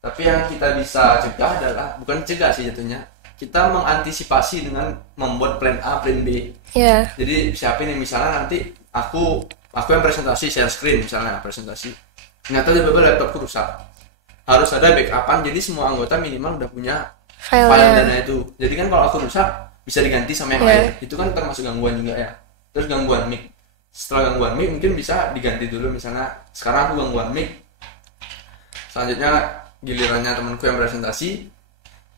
Tapi yang kita bisa cegah adalah, bukan cegah sih jatuhnya, kita mengantisipasi dengan membuat plan A, plan B. Iya. Jadi siapin nih, misalnya nanti aku yang presentasi share screen misalnya presentasi, ternyata tiba-tiba laptopku rusak, harus ada backupan, jadi semua anggota minimal udah punya file dana itu. Jadi kan kalau aku rusak bisa diganti sama yang lain, itu kan termasuk gangguan juga ya. Terus gangguan mic, setelah gangguan mic mungkin bisa diganti dulu, misalnya sekarang aku gangguan mic, selanjutnya gilirannya temanku yang presentasi,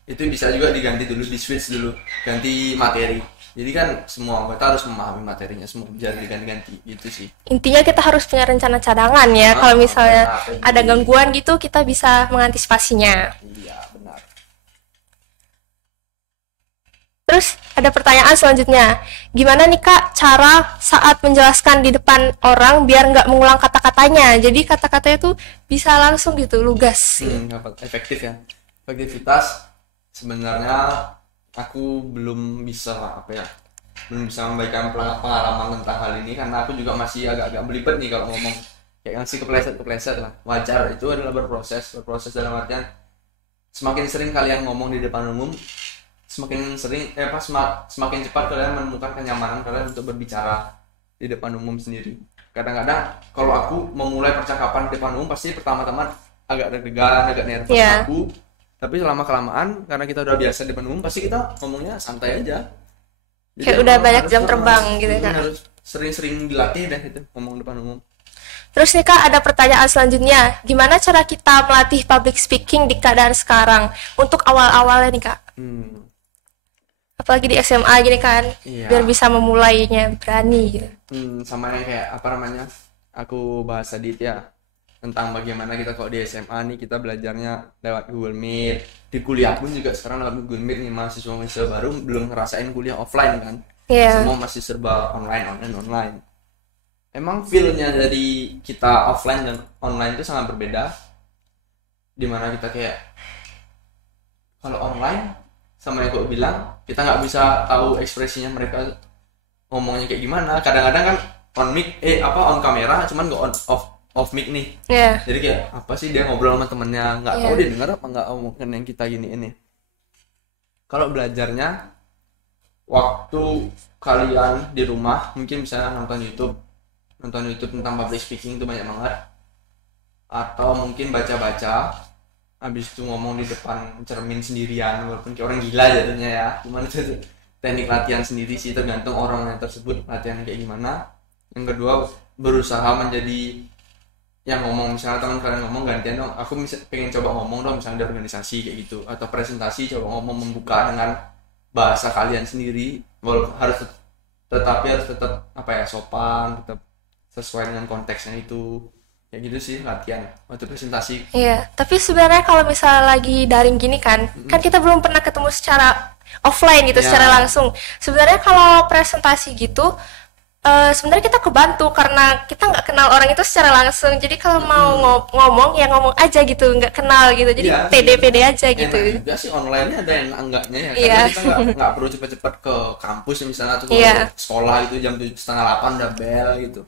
itu bisa juga diganti dulu, di switch dulu, ganti materi. Jadi kan semua anggota harus memahami materinya semua, jangan diganti-ganti gitu sih. Intinya kita harus punya rencana cadangan ya, kalau misalnya ada gangguan gitu kita bisa mengantisipasinya. Iya, benar. Terus ada pertanyaan selanjutnya, gimana nih Kak cara saat menjelaskan di depan orang biar nggak mengulang kata-katanya, jadi kata-katanya tuh bisa langsung gitu, lugas. Efektif ya. Efektivitas sebenarnya aku belum bisa memberikan pengalaman tentang hal ini, karena aku juga masih agak-agak belibet nih kalau ngomong, kayak ngasih kepleset lah. Wajar, itu adalah berproses dalam artian semakin sering kalian ngomong di depan umum, semakin cepat kalian menemukan kenyamanan kalian untuk berbicara di depan umum sendiri. Kadang-kadang kalau aku memulai percakapan di depan umum pasti pertama-tama agak deg-degan, agak nervous aku. Tapi lama kelamaan karena kita udah biasa di depan umum, pasti kita ngomongnya santai aja. Jadi kayak udah banyak jam terbang gitu kan. Harus sering-sering dilatih deh itu ngomong depan umum. Terus nih Kak, ada pertanyaan selanjutnya, gimana cara kita melatih public speaking di keadaan sekarang untuk awal-awalnya nih Kak? Apalagi di SMA gini kan, biar bisa memulainya berani gitu. Sama yang kayak aku bahas tadi ya, tentang bagaimana kita kalau di SMA nih kita belajarnya lewat Google Meet. Di kuliah pun juga sekarang lewat Google Meet nih, mahasiswa baru belum ngerasain kuliah offline kan. Semua masih serba online. Emang feel-nya dari kita offline dan online itu sangat berbeda. Dimana kita kayak kalau online sama yang gue bilang, kita nggak bisa tahu ekspresinya mereka ngomongnya kayak gimana. Kadang-kadang kan on kamera, cuman nggak off mic nih. Jadi kayak apa sih dia ngobrol sama temennya, nggak tahu dia dengar apa nggak omongan yang kita gini ini. Kalau belajarnya waktu kalian di rumah, mungkin bisa nonton YouTube tentang public speaking itu banyak banget. atau mungkin baca-baca habis itu ngomong di depan cermin sendirian walaupun kayak orang gila jatuhnya ya. Cuman itu teknik latihan sendiri sih, tergantung orang yang tersebut latihan kayak gimana. Yang kedua, berusaha menjadi yang ngomong. Misalnya teman kalian ngomong gantian dong, aku pengen coba ngomong dong misalnya di organisasi kayak gitu, atau presentasi coba ngomong membuka dengan bahasa kalian sendiri, walaupun harus tetap apa ya, sopan, tetap sesuai dengan konteksnya itu. Kayak gitu sih latihan waktu presentasi. Iya, tapi sebenarnya kalau misalnya lagi daring gini kan kita belum pernah ketemu secara offline gitu, Ya. secara langsung. Sebenarnya kalau presentasi gitu, sebenarnya kita kebantu karena kita nggak kenal orang itu secara langsung. Jadi kalau mau ngomong ya ngomong aja gitu, nggak kenal gitu. Jadi Iya, pede-pede aja gitu. Enak juga sih online-nya, ada yang enggaknya ya. Iya. Karena kita nggak perlu cepet-cepet ke kampus misalnya, atau ke Iya. sekolah itu jam 7:30 udah bel gitu.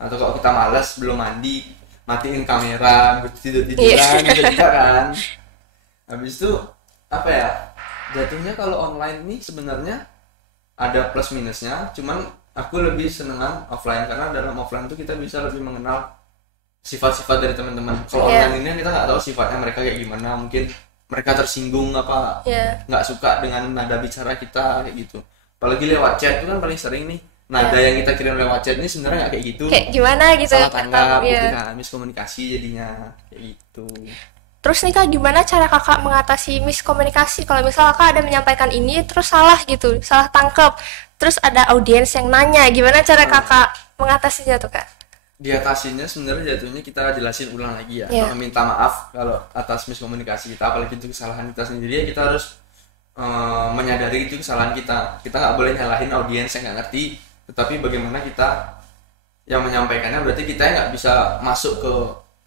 Atau kalau kita malas belum mandi, matiin kamera, tidur-tiduran Iya. gitu juga kan. Habis itu apa ya? Jatuhnya kalau online ini sebenarnya ada plus minusnya, cuman aku lebih senengan offline karena dalam offline itu kita bisa lebih mengenal sifat-sifat dari teman-teman. Kalau Iya. online ini kita nggak tahu sifatnya mereka kayak gimana, mungkin mereka tersinggung apa, Iya. nggak suka dengan nada bicara kita kayak gitu. Apalagi lewat chat itu kan paling sering nih, nada yang kita kirim lewat chat ini sebenarnya nggak kayak gitu, Kayak gimana gitu. salah tanggap Iya. gitu kan, miskomunikasi jadinya kayak gitu. Terus nih Kak, gimana cara Kakak mengatasi miskomunikasi kalau misal Kakak ada menyampaikan ini terus salah gitu, salah tangkap, terus ada audiens yang nanya, gimana cara Kakak mengatasinya tuh Kak? Diatasinya sebenarnya jatuhnya kita jelasin ulang lagi ya. Iya. Minta maaf kalau atas miskomunikasi kita, apalagi itu kesalahan kita sendiri ya, kita harus menyadari itu kesalahan kita. Kita nggak boleh nyalahin audiens yang nggak ngerti, tetapi bagaimana kita yang menyampaikannya, berarti kita yang nggak bisa masuk ke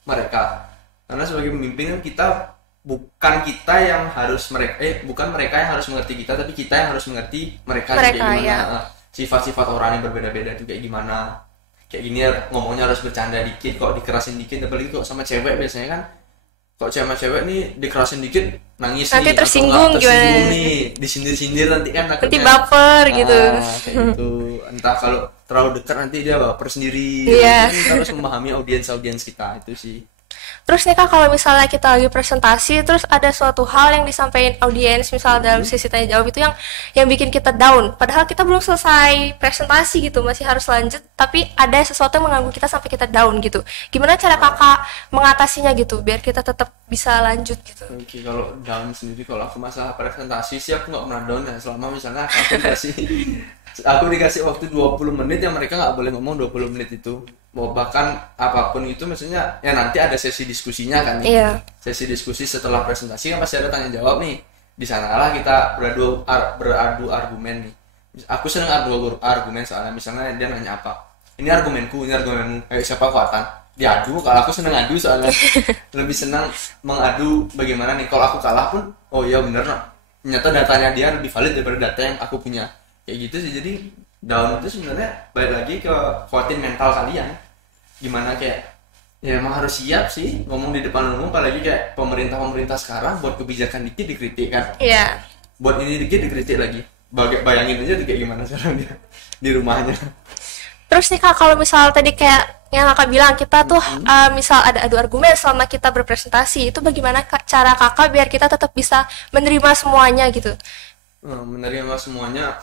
mereka. Karena sebagai pemimpin kan kita bukan mereka yang harus mengerti kita, tapi kita yang harus mengerti mereka kayak gimana. Ya. Sifat-sifat orang yang berbeda-beda itu kayak gimana. Kayak gini ya, ngomongnya harus bercanda dikit, kok dikerasin dikit, apalagi kok sama cewek biasanya kan, kok sama cewek nih dikerasin dikit nangis Nanti nih, tersinggung atau nggak tersinggung gimana? nih, disindir-sindir nanti kan Nanti takutnya baper gitu. kayak gitu. Entah kalau terlalu dekat nanti dia baper sendiri. Iya. Jadi kita harus memahami audiens kita itu sih. Terus nih Kak, kalau misalnya kita lagi presentasi terus ada suatu hal yang disampaikan audiens misal dalam sesi tanya jawab itu yang bikin kita down, padahal kita belum selesai presentasi gitu, masih harus lanjut, tapi ada sesuatu yang mengganggu kita sampai kita down gitu. Gimana cara Kakak mengatasinya gitu biar kita tetap bisa lanjut gitu? Oke, kalau down sendiri, kalau aku masalah presentasi sih aku nggak pernah down ya, selama misalnya aku dikasih waktu 20 menit yang mereka nggak boleh ngomong 20 menit itu. Bahkan apapun itu, maksudnya ya nanti ada sesi diskusinya kan. Iya. Sesi diskusi setelah presentasi kan pasti ada tanya jawab nih. Di sanalah kita beradu argumen nih. Aku seneng adu argumen, soalnya misalnya dia nanya apa, ini argumenku, siapa kuatan diadu. Kalau aku seneng adu soalnya lebih senang mengadu bagaimana nih kalau aku kalah pun, oh iya bener no, ternyata datanya dia lebih valid daripada data yang aku punya, kayak gitu sih. Jadi down itu sebenarnya balik lagi ke kuatin mental kalian, gimana kayak ya emang harus siap sih ngomong di depan umum, apalagi kayak pemerintah sekarang buat kebijakan dikit dikritik kan, Iya. buat ini dikit dikritik lagi. Bayangin aja kayak gimana sekarang dia di rumahnya. Terus nih Kak, kalau misal tadi kayak yang Kakak bilang kita tuh misal ada adu argumen selama kita berpresentasi, itu bagaimana cara Kakak biar kita tetap bisa menerima semuanya gitu? Menerima semuanya,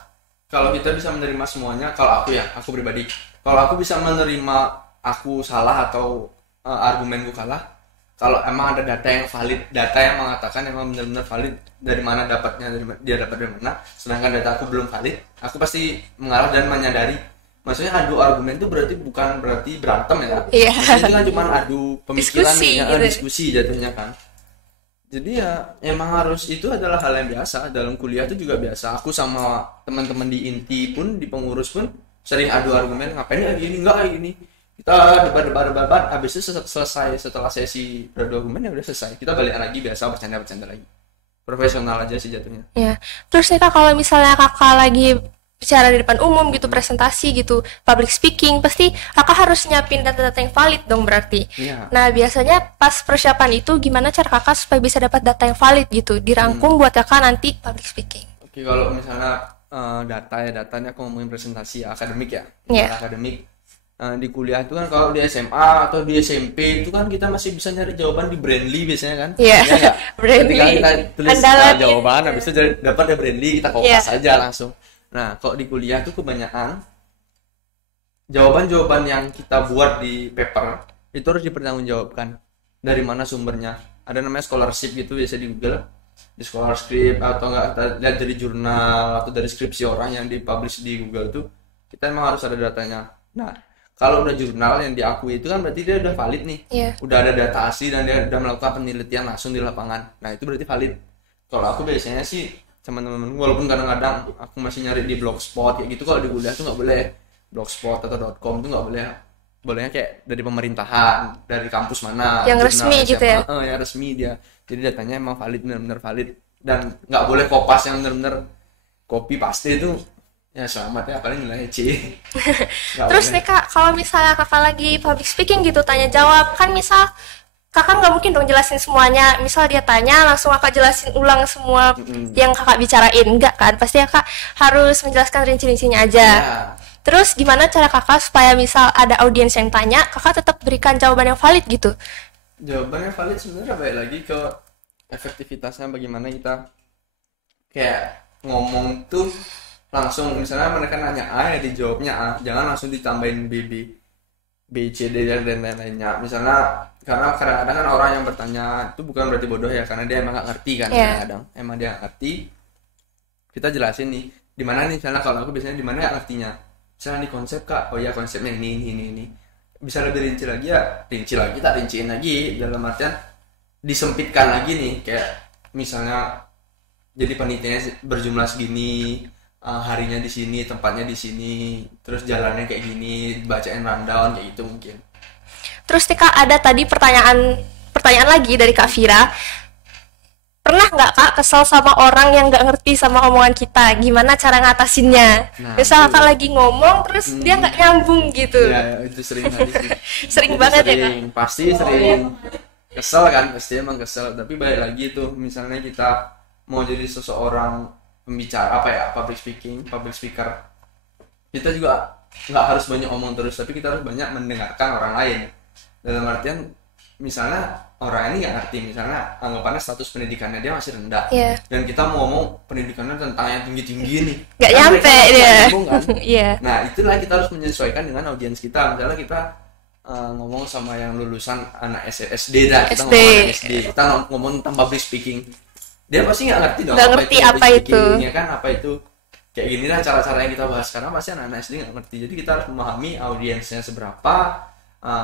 kalau kita bisa menerima semuanya, kalau aku pribadi, kalau aku bisa menerima aku salah atau argumenku kalah, kalau emang ada data yang valid, data yang mengatakan emang benar-benar valid, dari mana dia dapat dari mana, sedangkan data aku belum valid, aku pasti mengalah dan menyadari. Maksudnya adu argumen itu bukan berarti berantem ya. Iya. Maksudnya itu kan cuma adu pemikiran Diskusi nih, gitu. diskusi jatuhnya kan. Jadi ya emang harus, itu adalah hal yang biasa dalam kuliah itu juga biasa. Aku sama teman-teman di inti pun, di pengurus pun sering adu argumen, ngapain ya gini, enggak kayak gini. Kita debat, habis itu selesai, setelah sesi beradu argumen ya udah selesai. Kita balik lagi biasa, bercanda lagi. Profesional aja sih jatuhnya. Ya. Terus nih Kak, kalau misalnya Kakak lagi bicara di depan umum gitu, presentasi gitu, public speaking, pasti Kakak harus nyiapin data-data yang valid dong berarti. Iya. Nah, biasanya pas persiapan itu gimana cara Kakak supaya bisa dapat data yang valid gitu, dirangkum buat Kakak nanti public speaking? Oke, kalau misalnya datanya aku ngomongin presentasi akademik ya. Iya. Akademik. di kuliah itu kan, kalau di SMA atau di SMP itu kan kita masih bisa nyari jawaban di Brandly biasanya kan. Iya. Ya nggak? Brandly. Ketika kita tulis Andalan jawaban, itu. habis itu dapat dari Brandly, kita kopas Iya. aja langsung. Nah, kalau di kuliah tuh kebanyakan jawaban-jawaban yang kita buat di paper itu harus dipertanggungjawabkan. Dari mana sumbernya? Ada namanya scholarship gitu, biasa di Google, di scholarship, atau enggak kita lihat dari jurnal atau dari skripsi orang yang dipublish di Google tuh, kita emang harus ada datanya. Nah, kalau udah jurnal yang diakui itu kan berarti dia udah valid nih. Iya. Udah ada data asli dan dia udah melakukan penelitian langsung di lapangan. Nah, itu berarti valid. Kalau aku biasanya sih sama teman-teman, walaupun kadang-kadang aku masih nyari di blogspot kayak gitu, kalau di kuliah tuh nggak boleh blogspot atau .com tuh nggak boleh. Bolehnya kayak dari pemerintahan, dari kampus mana, Yang jurnal resmi gitu ya? yang resmi dia. Jadi datanya emang valid, benar-benar valid, dan nggak boleh kopas yang benar-benar copy paste itu. Ya selamat ya, paling nilai C. Nggak Terus boleh. nih Kak, kalau misalnya Kakak lagi public speaking gitu, tanya jawab, kan misal Kakak nggak mungkin dong jelasin semuanya. Misal dia tanya, langsung Kakak jelasin ulang semua yang Kakak bicarain. Enggak kan? Pasti Kakak harus menjelaskan rinci-rincinya aja. Ya, Terus gimana cara Kakak supaya misal ada audiens yang tanya, Kakak tetap berikan jawaban yang valid gitu? jawabannya valid sebenarnya, balik lagi ke efektivitasnya, bagaimana kita kayak ngomong tuh langsung. Misalnya mereka nanya A, ya dijawabnya A, jangan langsung ditambahin B, C, D, dan lain-lainnya. Misalnya, karena kadang-kadang kan orang yang bertanya itu bukan berarti bodoh ya, karena dia emang nggak ngerti kan. Iya. Kadang-kadang emang dia nggak ngerti, kita jelasin nih di mana nih. Misalnya kalau aku biasanya di mana nggak ngertinya, misalnya di konsep Kak, oh ya konsepnya ini. Bisa lebih rinci lagi ya, rinci lagi, tak rinciin lagi, dalam artian disempitkan lagi nih. Kayak misalnya jadi panitianya berjumlah segini, harinya di sini, tempatnya di sini, terus jalannya kayak gini, bacain rundown kayak gitu mungkin. Terus nih Kak, ada tadi pertanyaan lagi dari Kak Vira. Pernah nggak Kak kesel sama orang yang nggak ngerti sama omongan kita? Gimana cara ngatasinnya? Nah, Misal itu. Kakak lagi ngomong terus dia nggak nyambung gitu. Ya itu sering kali sih. Sering Itu banget ya Kak? sering, pasti sering kesel kan, pasti emang kesel. Tapi balik lagi tuh, misalnya kita mau jadi seseorang pembicara, apa ya, public speaker, kita juga nggak harus banyak omong terus, tapi kita harus banyak mendengarkan orang lain. Dalam artian, misalnya orang ini nggak ngerti, misalnya anggapannya status pendidikannya dia masih rendah, Iya. dan kita mau ngomong pendidikannya tentang yang tinggi-tinggi nih, Nggak kan nyampe mereka nggak dia. nyambung kan? Iya. Nah, itulah kita harus menyesuaikan dengan audiens kita. Misalnya kita ngomong sama yang lulusan anak SD dah, kita SD. ngomong anak SD, kita ngomong tentang public speaking, dia pasti nggak ngerti dong Nggak apa ngerti itu apa public itu. speaking, ya kan, apa itu. Kayak gini lah cara-cara yang kita bahas, karena pasti anak-anak SD nggak ngerti. Jadi kita harus memahami audiensnya seberapa,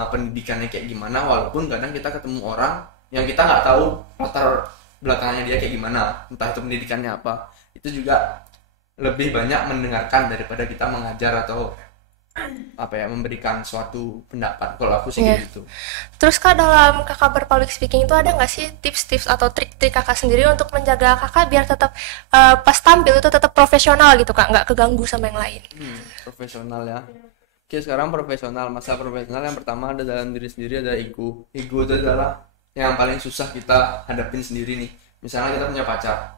pendidikannya kayak gimana, walaupun kadang kita ketemu orang yang kita nggak tahu latar belakangnya dia kayak gimana, entah itu pendidikannya apa. Itu juga lebih banyak mendengarkan daripada kita mengajar atau apa ya, memberikan suatu pendapat. Kalau aku sih Iya. kayak gitu. Terus Kak, dalam Kakak berpublic speaking itu ada nggak sih tips-tips atau trik-trik Kakak sendiri untuk menjaga Kakak biar tetap pas tampil itu tetap profesional gitu Kak, nggak keganggu sama yang lain? Profesional ya. Oke, sekarang profesional. Masalah profesional yang pertama ada dalam diri sendiri, ada ego. Ego itu adalah yang paling susah kita hadapin sendiri nih. Misalnya kita punya pacar,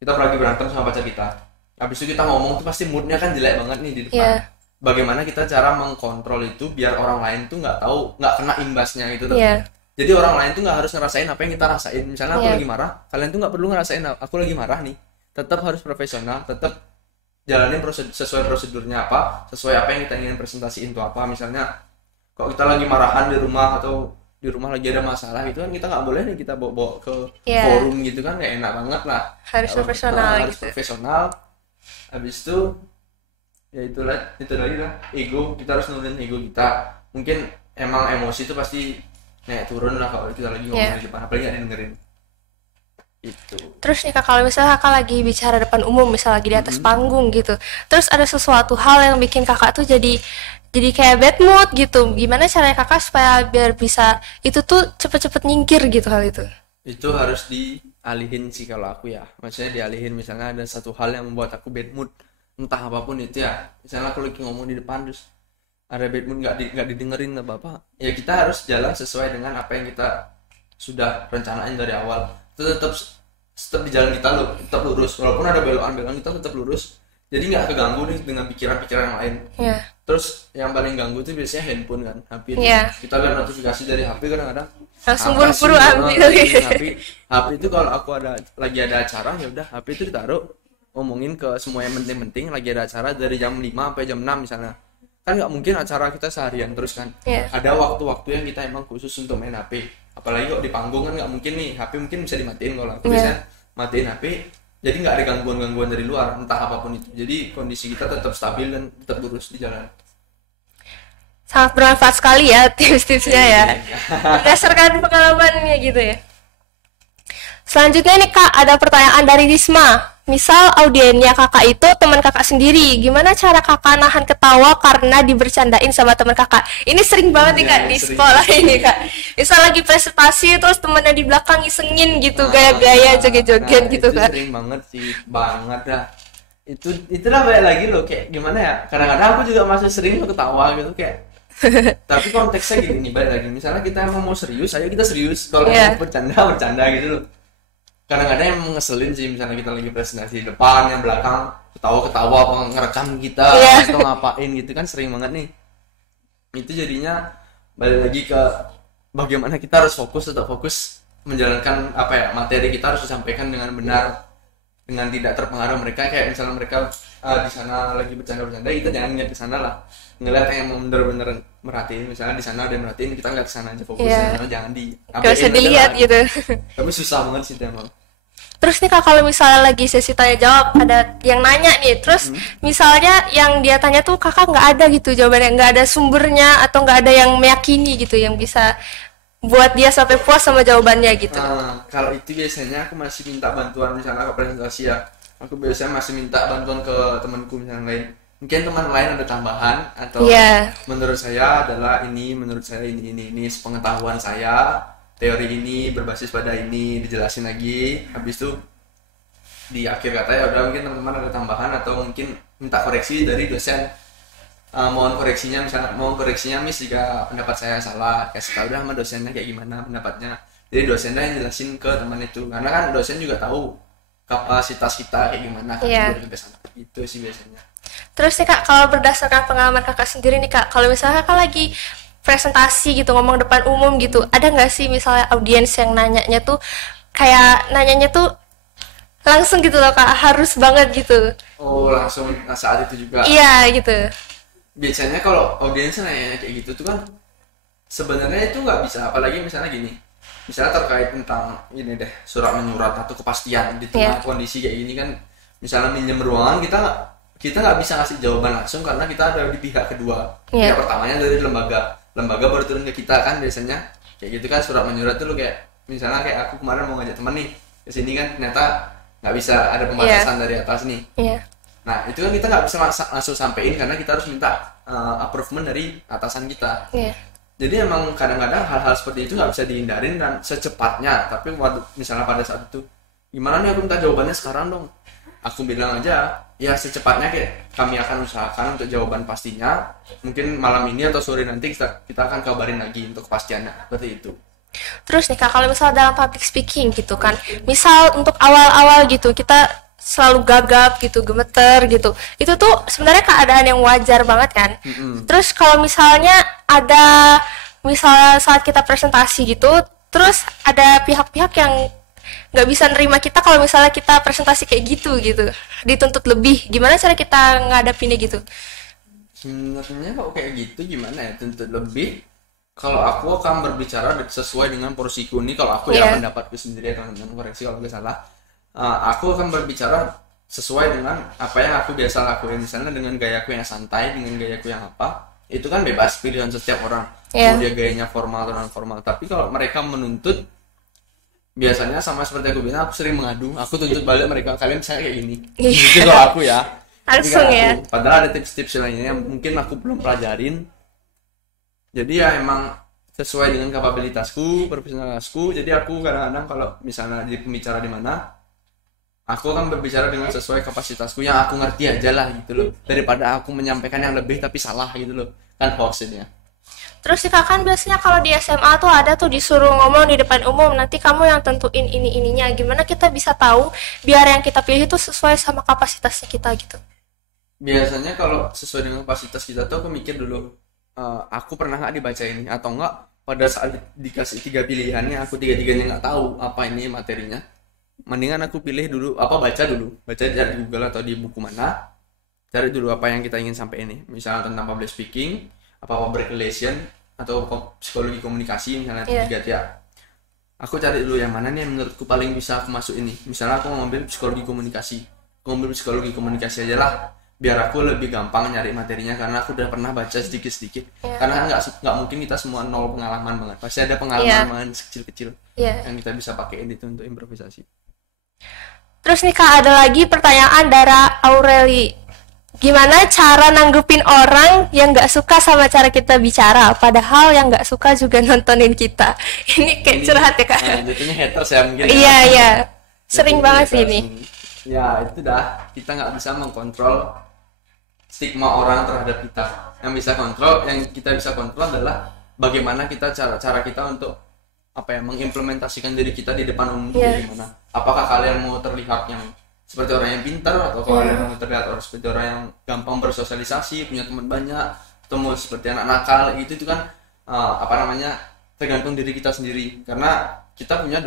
kita lagi berantem sama pacar kita, habis itu kita ngomong tuh pasti moodnya kan jelek banget nih di depan. Iya. Bagaimana kita cara mengkontrol itu biar orang lain tuh nggak tahu, nggak kena imbasnya gitu tuh. Iya. Jadi orang lain tuh nggak harus ngerasain apa yang kita rasain. Misalnya aku Iya. lagi marah, kalian tuh nggak perlu ngerasain aku lagi marah nih. Tetap harus profesional, tetap jalanin sesuai prosedurnya apa, sesuai apa yang kita ingin presentasiin itu apa. Misalnya kalau kita lagi marahan di rumah atau di rumah lagi ada masalah gitu kan, kita nggak boleh nih kita bawa ke Iya. forum gitu kan, nggak enak banget lah. Harus profesional Harus gitu. profesional. Habis itu ya itu lagi lah, ego. Kita harus nurunin ego kita. Mungkin emang emosi itu pasti naik turun lah kalau kita lagi ngomong Iya. di depan, apalagi nggak dengerin itu. Terus nih Kak, kalau misalnya Kakak lagi bicara depan umum, misal lagi di atas panggung gitu, terus ada sesuatu hal yang bikin Kakak tuh jadi kayak bad mood gitu, gimana caranya Kakak supaya biar bisa itu tuh cepet-cepet nyingkir gitu hal itu? Itu harus dialihin sih kalau aku ya, maksudnya dialihin. Misalnya ada satu hal yang membuat aku bad mood, entah apapun itu ya, misalnya aku lagi ngomong di depan terus ada bad mood, nggak didengerin apa apa, ya kita harus jalan sesuai dengan apa yang kita sudah rencanain dari awal. Itu tetap di jalan kita tetap lurus, walaupun ada belokan kita tetap lurus. jadi nggak keganggu nih dengan pikiran-pikiran yang lain. Iya. Terus yang paling ganggu itu biasanya handphone kan, HP itu. Iya. Kita lihat notifikasi dari HP kadang-kadang Langsung apa sih, buru-buru ambil. HP itu kalau aku lagi ada acara ya udah HP itu ditaruh, ngomongin ke semua yang penting-penting, lagi ada acara dari jam 5 sampai jam 6 misalnya. Kan nggak mungkin acara kita seharian terus kan. Iya. Ada waktu-waktu yang kita emang khusus untuk main HP. Apalagi kalau di panggung kan nggak mungkin nih, HP mungkin bisa dimatiin, kalau aku Iya. biasanya matiin HP. Jadi nggak ada gangguan-gangguan dari luar, entah apapun itu. Jadi kondisi kita tetap stabil dan tetap lurus di jalan. Sangat bermanfaat sekali ya tips-tipsnya ya. Berdasarkan pengalamannya gitu ya. Selanjutnya nih Kak, ada pertanyaan dari Risma. Misal audiennya Kakak itu teman Kakak sendiri, gimana cara Kakak nahan ketawa karena dibercandain sama teman Kakak? Ini sering banget nih Kak Iya, di sering. sekolah ini Kak. Misal lagi presentasi terus temennya di belakang isengin gitu, gaya-gaya joget-joget gitu itu kan. sering banget sih, banget dah. Itulah balik lagi loh, kayak gimana ya, kadang-kadang aku juga masih sering ketawa gitu kayak. Tapi konteksnya gini nih, balik lagi, misalnya kita emang mau serius, ayo kita serius. Kalau Iya. mau bercanda gitu loh. Kadang-kadang yang ngeselin sih, misalnya kita lagi presentasi di depan, yang belakang ketawa-ketawa apa ngerekam kita Iya. atau ngapain gitu kan, sering banget nih. Itu jadinya balik lagi ke bagaimana kita harus tetap fokus menjalankan apa ya, materi kita harus disampaikan dengan benar, dengan tidak terpengaruh mereka. Kayak misalnya mereka di sana lagi bercanda-bercanda, kita jangan ngeliat ke sana lah, ngeliat yang bener-bener merhatiin. Misalnya di sana ada yang merhatiin, kita ngeliat ke sana aja, fokus. Iya. Jangan di Gak usah apain aja dilihat lah. gitu. Tapi susah banget sih emang. Terus nih Kak, kalau misalnya lagi sesi tanya jawab, ada yang nanya nih, terus misalnya yang dia tanya tuh Kakak nggak ada gitu jawabannya, nggak ada sumbernya atau nggak ada yang meyakini gitu yang bisa buat dia sampai puas sama jawabannya gitu. Nah, kalau itu biasanya aku masih minta bantuan, misalnya ke presentasi ya. Aku biasanya masih minta bantuan ke temanku misalnya lain. Mungkin teman lain ada tambahan atau Iya. menurut saya adalah ini, menurut saya ini sepengetahuan saya, teori ini berbasis pada ini, dijelasin lagi. Habis itu di akhir kata ya udah, mungkin teman-teman ada tambahan atau mungkin minta koreksi dari dosen. Mohon koreksinya Miss jika pendapat saya salah, kasih tahu dah sama dosennya kayak gimana pendapatnya. Jadi dosennya yang jelasin ke teman itu, karena kan dosen juga tahu kapasitas kita kayak gimana kan. Iya. Juga sana. Itu sih biasanya. Terus nih Kak, kalau berdasarkan pengalaman Kakak sendiri nih Kak, kalau misalnya Kakak lagi presentasi gitu, ngomong depan umum gitu, ada nggak sih misalnya audiens yang nanyanya tuh kayak nanyanya tuh langsung gitu loh Kak, harus banget gitu. Oh, langsung saat itu juga. Iya gitu. Biasanya kalau audiens nanya kayak gitu tuh kan sebenarnya itu nggak bisa, apalagi misalnya gini, misalnya terkait tentang ini deh, surat menyurat atau kepastian di tengah kondisi kayak gini kan. Misalnya minjem ruangan, kita nggak bisa ngasih jawaban langsung karena kita ada di pihak kedua. Iya. Pihak pertamanya dari lembaga baru turun ke kita kan biasanya kayak gitu kan. Surat menyurat tuh lo kayak misalnya kayak aku kemarin mau ngajak temen nih ke sini kan, ternyata nggak bisa, ada pembatasan dari atas nih. Iya. Nah itu kan kita nggak bisa langsung sampein karena kita harus minta approval dari atasan kita. Iya. Jadi emang kadang-kadang hal-hal seperti itu nggak bisa dihindarin dan secepatnya. Tapi misalnya pada saat itu, gimana nih aku minta jawabannya sekarang dong. Aku bilang aja, ya secepatnya kayak kami akan usahakan untuk jawaban pastinya. Mungkin malam ini atau sore nanti kita akan kabarin lagi untuk kepastiannya. Seperti itu. Terus nih Kak, kalau misalnya dalam public speaking gitu kan, misal untuk awal-awal gitu kita selalu gagap gitu, gemeter gitu, itu tuh sebenarnya keadaan yang wajar banget kan. Terus kalau misalnya ada misalnya saat kita presentasi gitu, terus ada pihak-pihak yang nggak bisa nerima kita kalau misalnya kita presentasi kayak gitu, dituntut lebih, gimana cara kita ngadapinnya gitu? Sebenarnya kalau kayak gitu gimana ya, tuntut lebih. Kalau aku akan berbicara sesuai dengan porsiku ini, kalau aku ya pendapatku sendiri, teman-teman koreksi kalau nggak salah. Aku akan berbicara sesuai dengan apa yang aku biasa lakuin. Misalnya dengan gayaku yang santai, dengan gayaku yang apa, itu kan bebas pilihan setiap orang. Mau dia gayanya formal atau non formal. Tapi kalau mereka menuntut, biasanya sama seperti aku bilang, aku sering mengadu, aku tuntut balik mereka, kalian bisa kayak gini. Gitu kalau aku ya. Langsung ya. Padahal ada tips-tips lainnya yang mungkin aku belum pelajarin. Jadi ya emang sesuai dengan kapabilitasku, profesionalitasku. Jadi aku kadang-kadang kalau misalnya jadi pembicara di mana, aku akan berbicara dengan sesuai kapasitasku yang aku ngerti aja lah gitu loh. Daripada aku menyampaikan yang lebih tapi salah gitu loh. Kan hoaxnya. Terus sih Kak, kan biasanya kalau di SMA tuh ada tuh disuruh ngomong di depan umum, nanti kamu yang tentuin ininya. Gimana kita bisa tahu biar yang kita pilih itu sesuai sama kapasitasnya kita gitu? biasanya kalau sesuai dengan kapasitas kita tuh aku mikir dulu, aku pernah nggak dibaca ini atau enggak. Pada saat dikasih 3 pilihannya, aku 3-tiganya nggak tahu apa ini materinya, mendingan aku pilih dulu baca dari Google atau di buku mana, cari dulu apa yang kita ingin sampai ini, misalnya tentang public speaking, apa public relation, atau psikologi komunikasi, misalnya tiga ya. Aku cari dulu yang mana nih yang menurutku paling bisa aku masuk ini. Misalnya aku mau ambil psikologi komunikasi, aja lah, biar aku lebih gampang nyari materinya karena aku udah pernah baca sedikit-sedikit. Karena nggak mungkin kita semua nol pengalaman banget, pasti ada pengalaman kecil-kecil yang kita bisa pakai itu untuk improvisasi. Terus nih Kak, ada lagi pertanyaan dari Aureli. Gimana cara nanggupin orang yang nggak suka sama cara kita bicara, padahal yang nggak suka juga nontonin kita? Ini kayak curhat ya Kak? Jatuhnya haters ya mungkin. Iya. Sering banget sih ini. Ya itu dah, kita nggak bisa mengkontrol stigma orang terhadap kita. Yang kita bisa kontrol adalah bagaimana cara kita untuk mengimplementasikan diri kita di depan umum. Gimana? Apakah kalian mau terlihat yang seperti orang yang pintar, atau kalian mau terlihat seperti orang yang gampang bersosialisasi, punya teman banyak, atau mau seperti anak nakal? Itu kan tergantung diri kita sendiri. Karena kita punya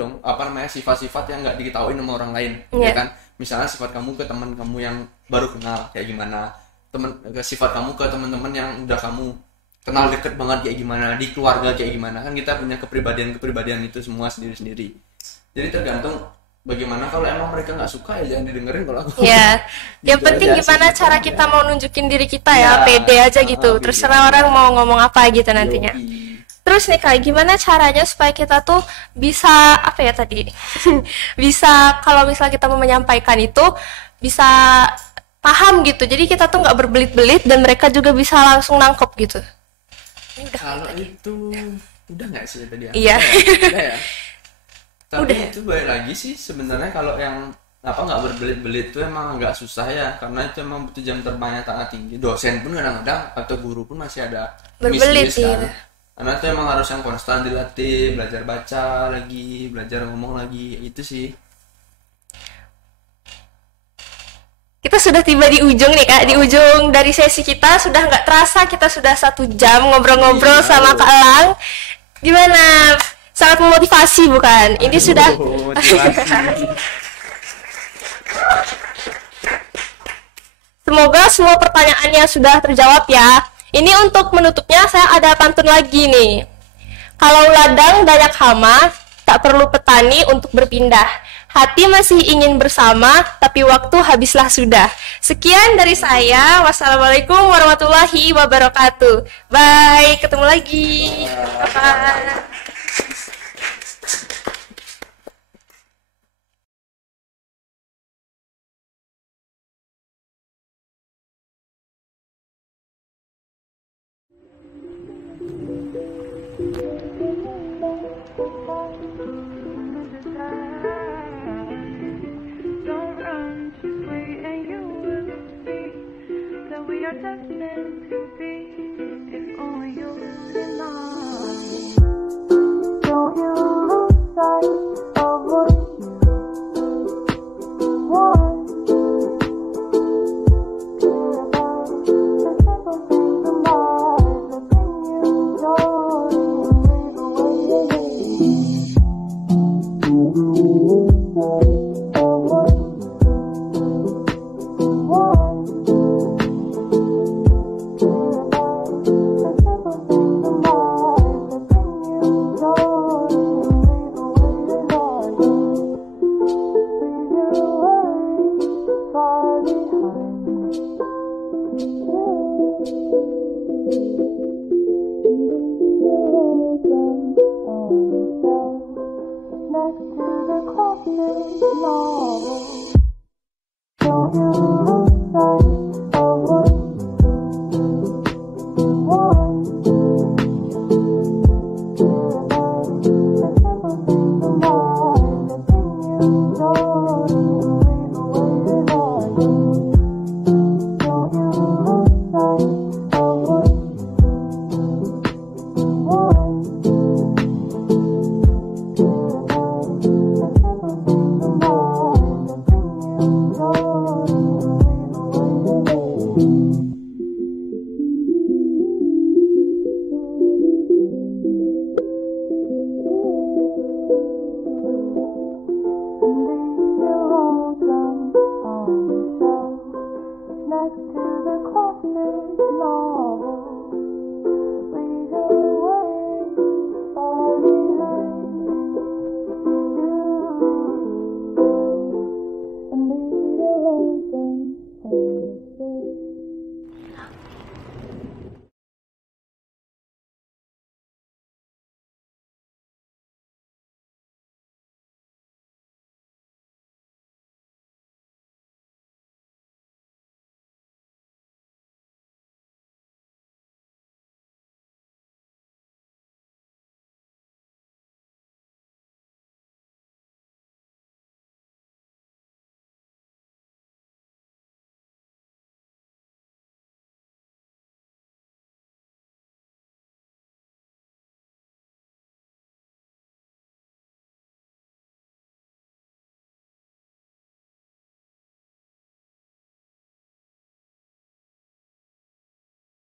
sifat-sifat yang nggak diketahui sama orang lain, ya kan? Misalnya sifat kamu ke teman kamu yang baru kenal kayak gimana, sifat kamu ke teman-teman yang udah kamu kenal deket banget kayak gimana, di keluarga kayak gimana, kan kita punya kepribadian itu semua sendiri-sendiri. Jadi tergantung bagaimana. Kalau emang mereka nggak suka ya jangan didengerin kalau aku. Ya, yang penting gimana cara kita mau nunjukin diri kita ya, pede aja gitu. Terserah orang mau ngomong apa gitu nantinya. Terus nih Kak, gimana caranya supaya kita tuh bisa bisa kalau misalnya kita mau menyampaikan itu bisa paham gitu. Jadi kita tuh nggak berbelit-belit dan mereka juga bisa langsung nangkep gitu. Kalau itu udah nggak sih tadi? Iya. Udah ya. Tapi itu balik lagi sih sebenarnya, kalau yang nggak berbelit-belit itu emang agak susah ya, karena itu emang butuh jam terbangnya sangat tinggi. Dosen pun kadang-kadang atau guru pun masih ada berbelit kan. Karena itu emang harus yang konstan dilatih, belajar baca lagi, belajar ngomong lagi, itu sih. Kita sudah tiba di ujung nih Kak, di ujung dari sesi kita. Sudah nggak terasa kita sudah 1 jam ngobrol-ngobrol sama Kak Elang. Gimana? Sangat memotivasi bukan? Ini sudah semoga semua pertanyaannya sudah terjawab ya. Ini untuk menutupnya saya ada pantun lagi nih. Kalau ladang banyak hama, tak perlu petani untuk berpindah. Hati masih ingin bersama, tapi waktu habislah sudah. Sekian dari saya. Wassalamualaikum warahmatullahi wabarakatuh. Bye, ketemu lagi. Bye.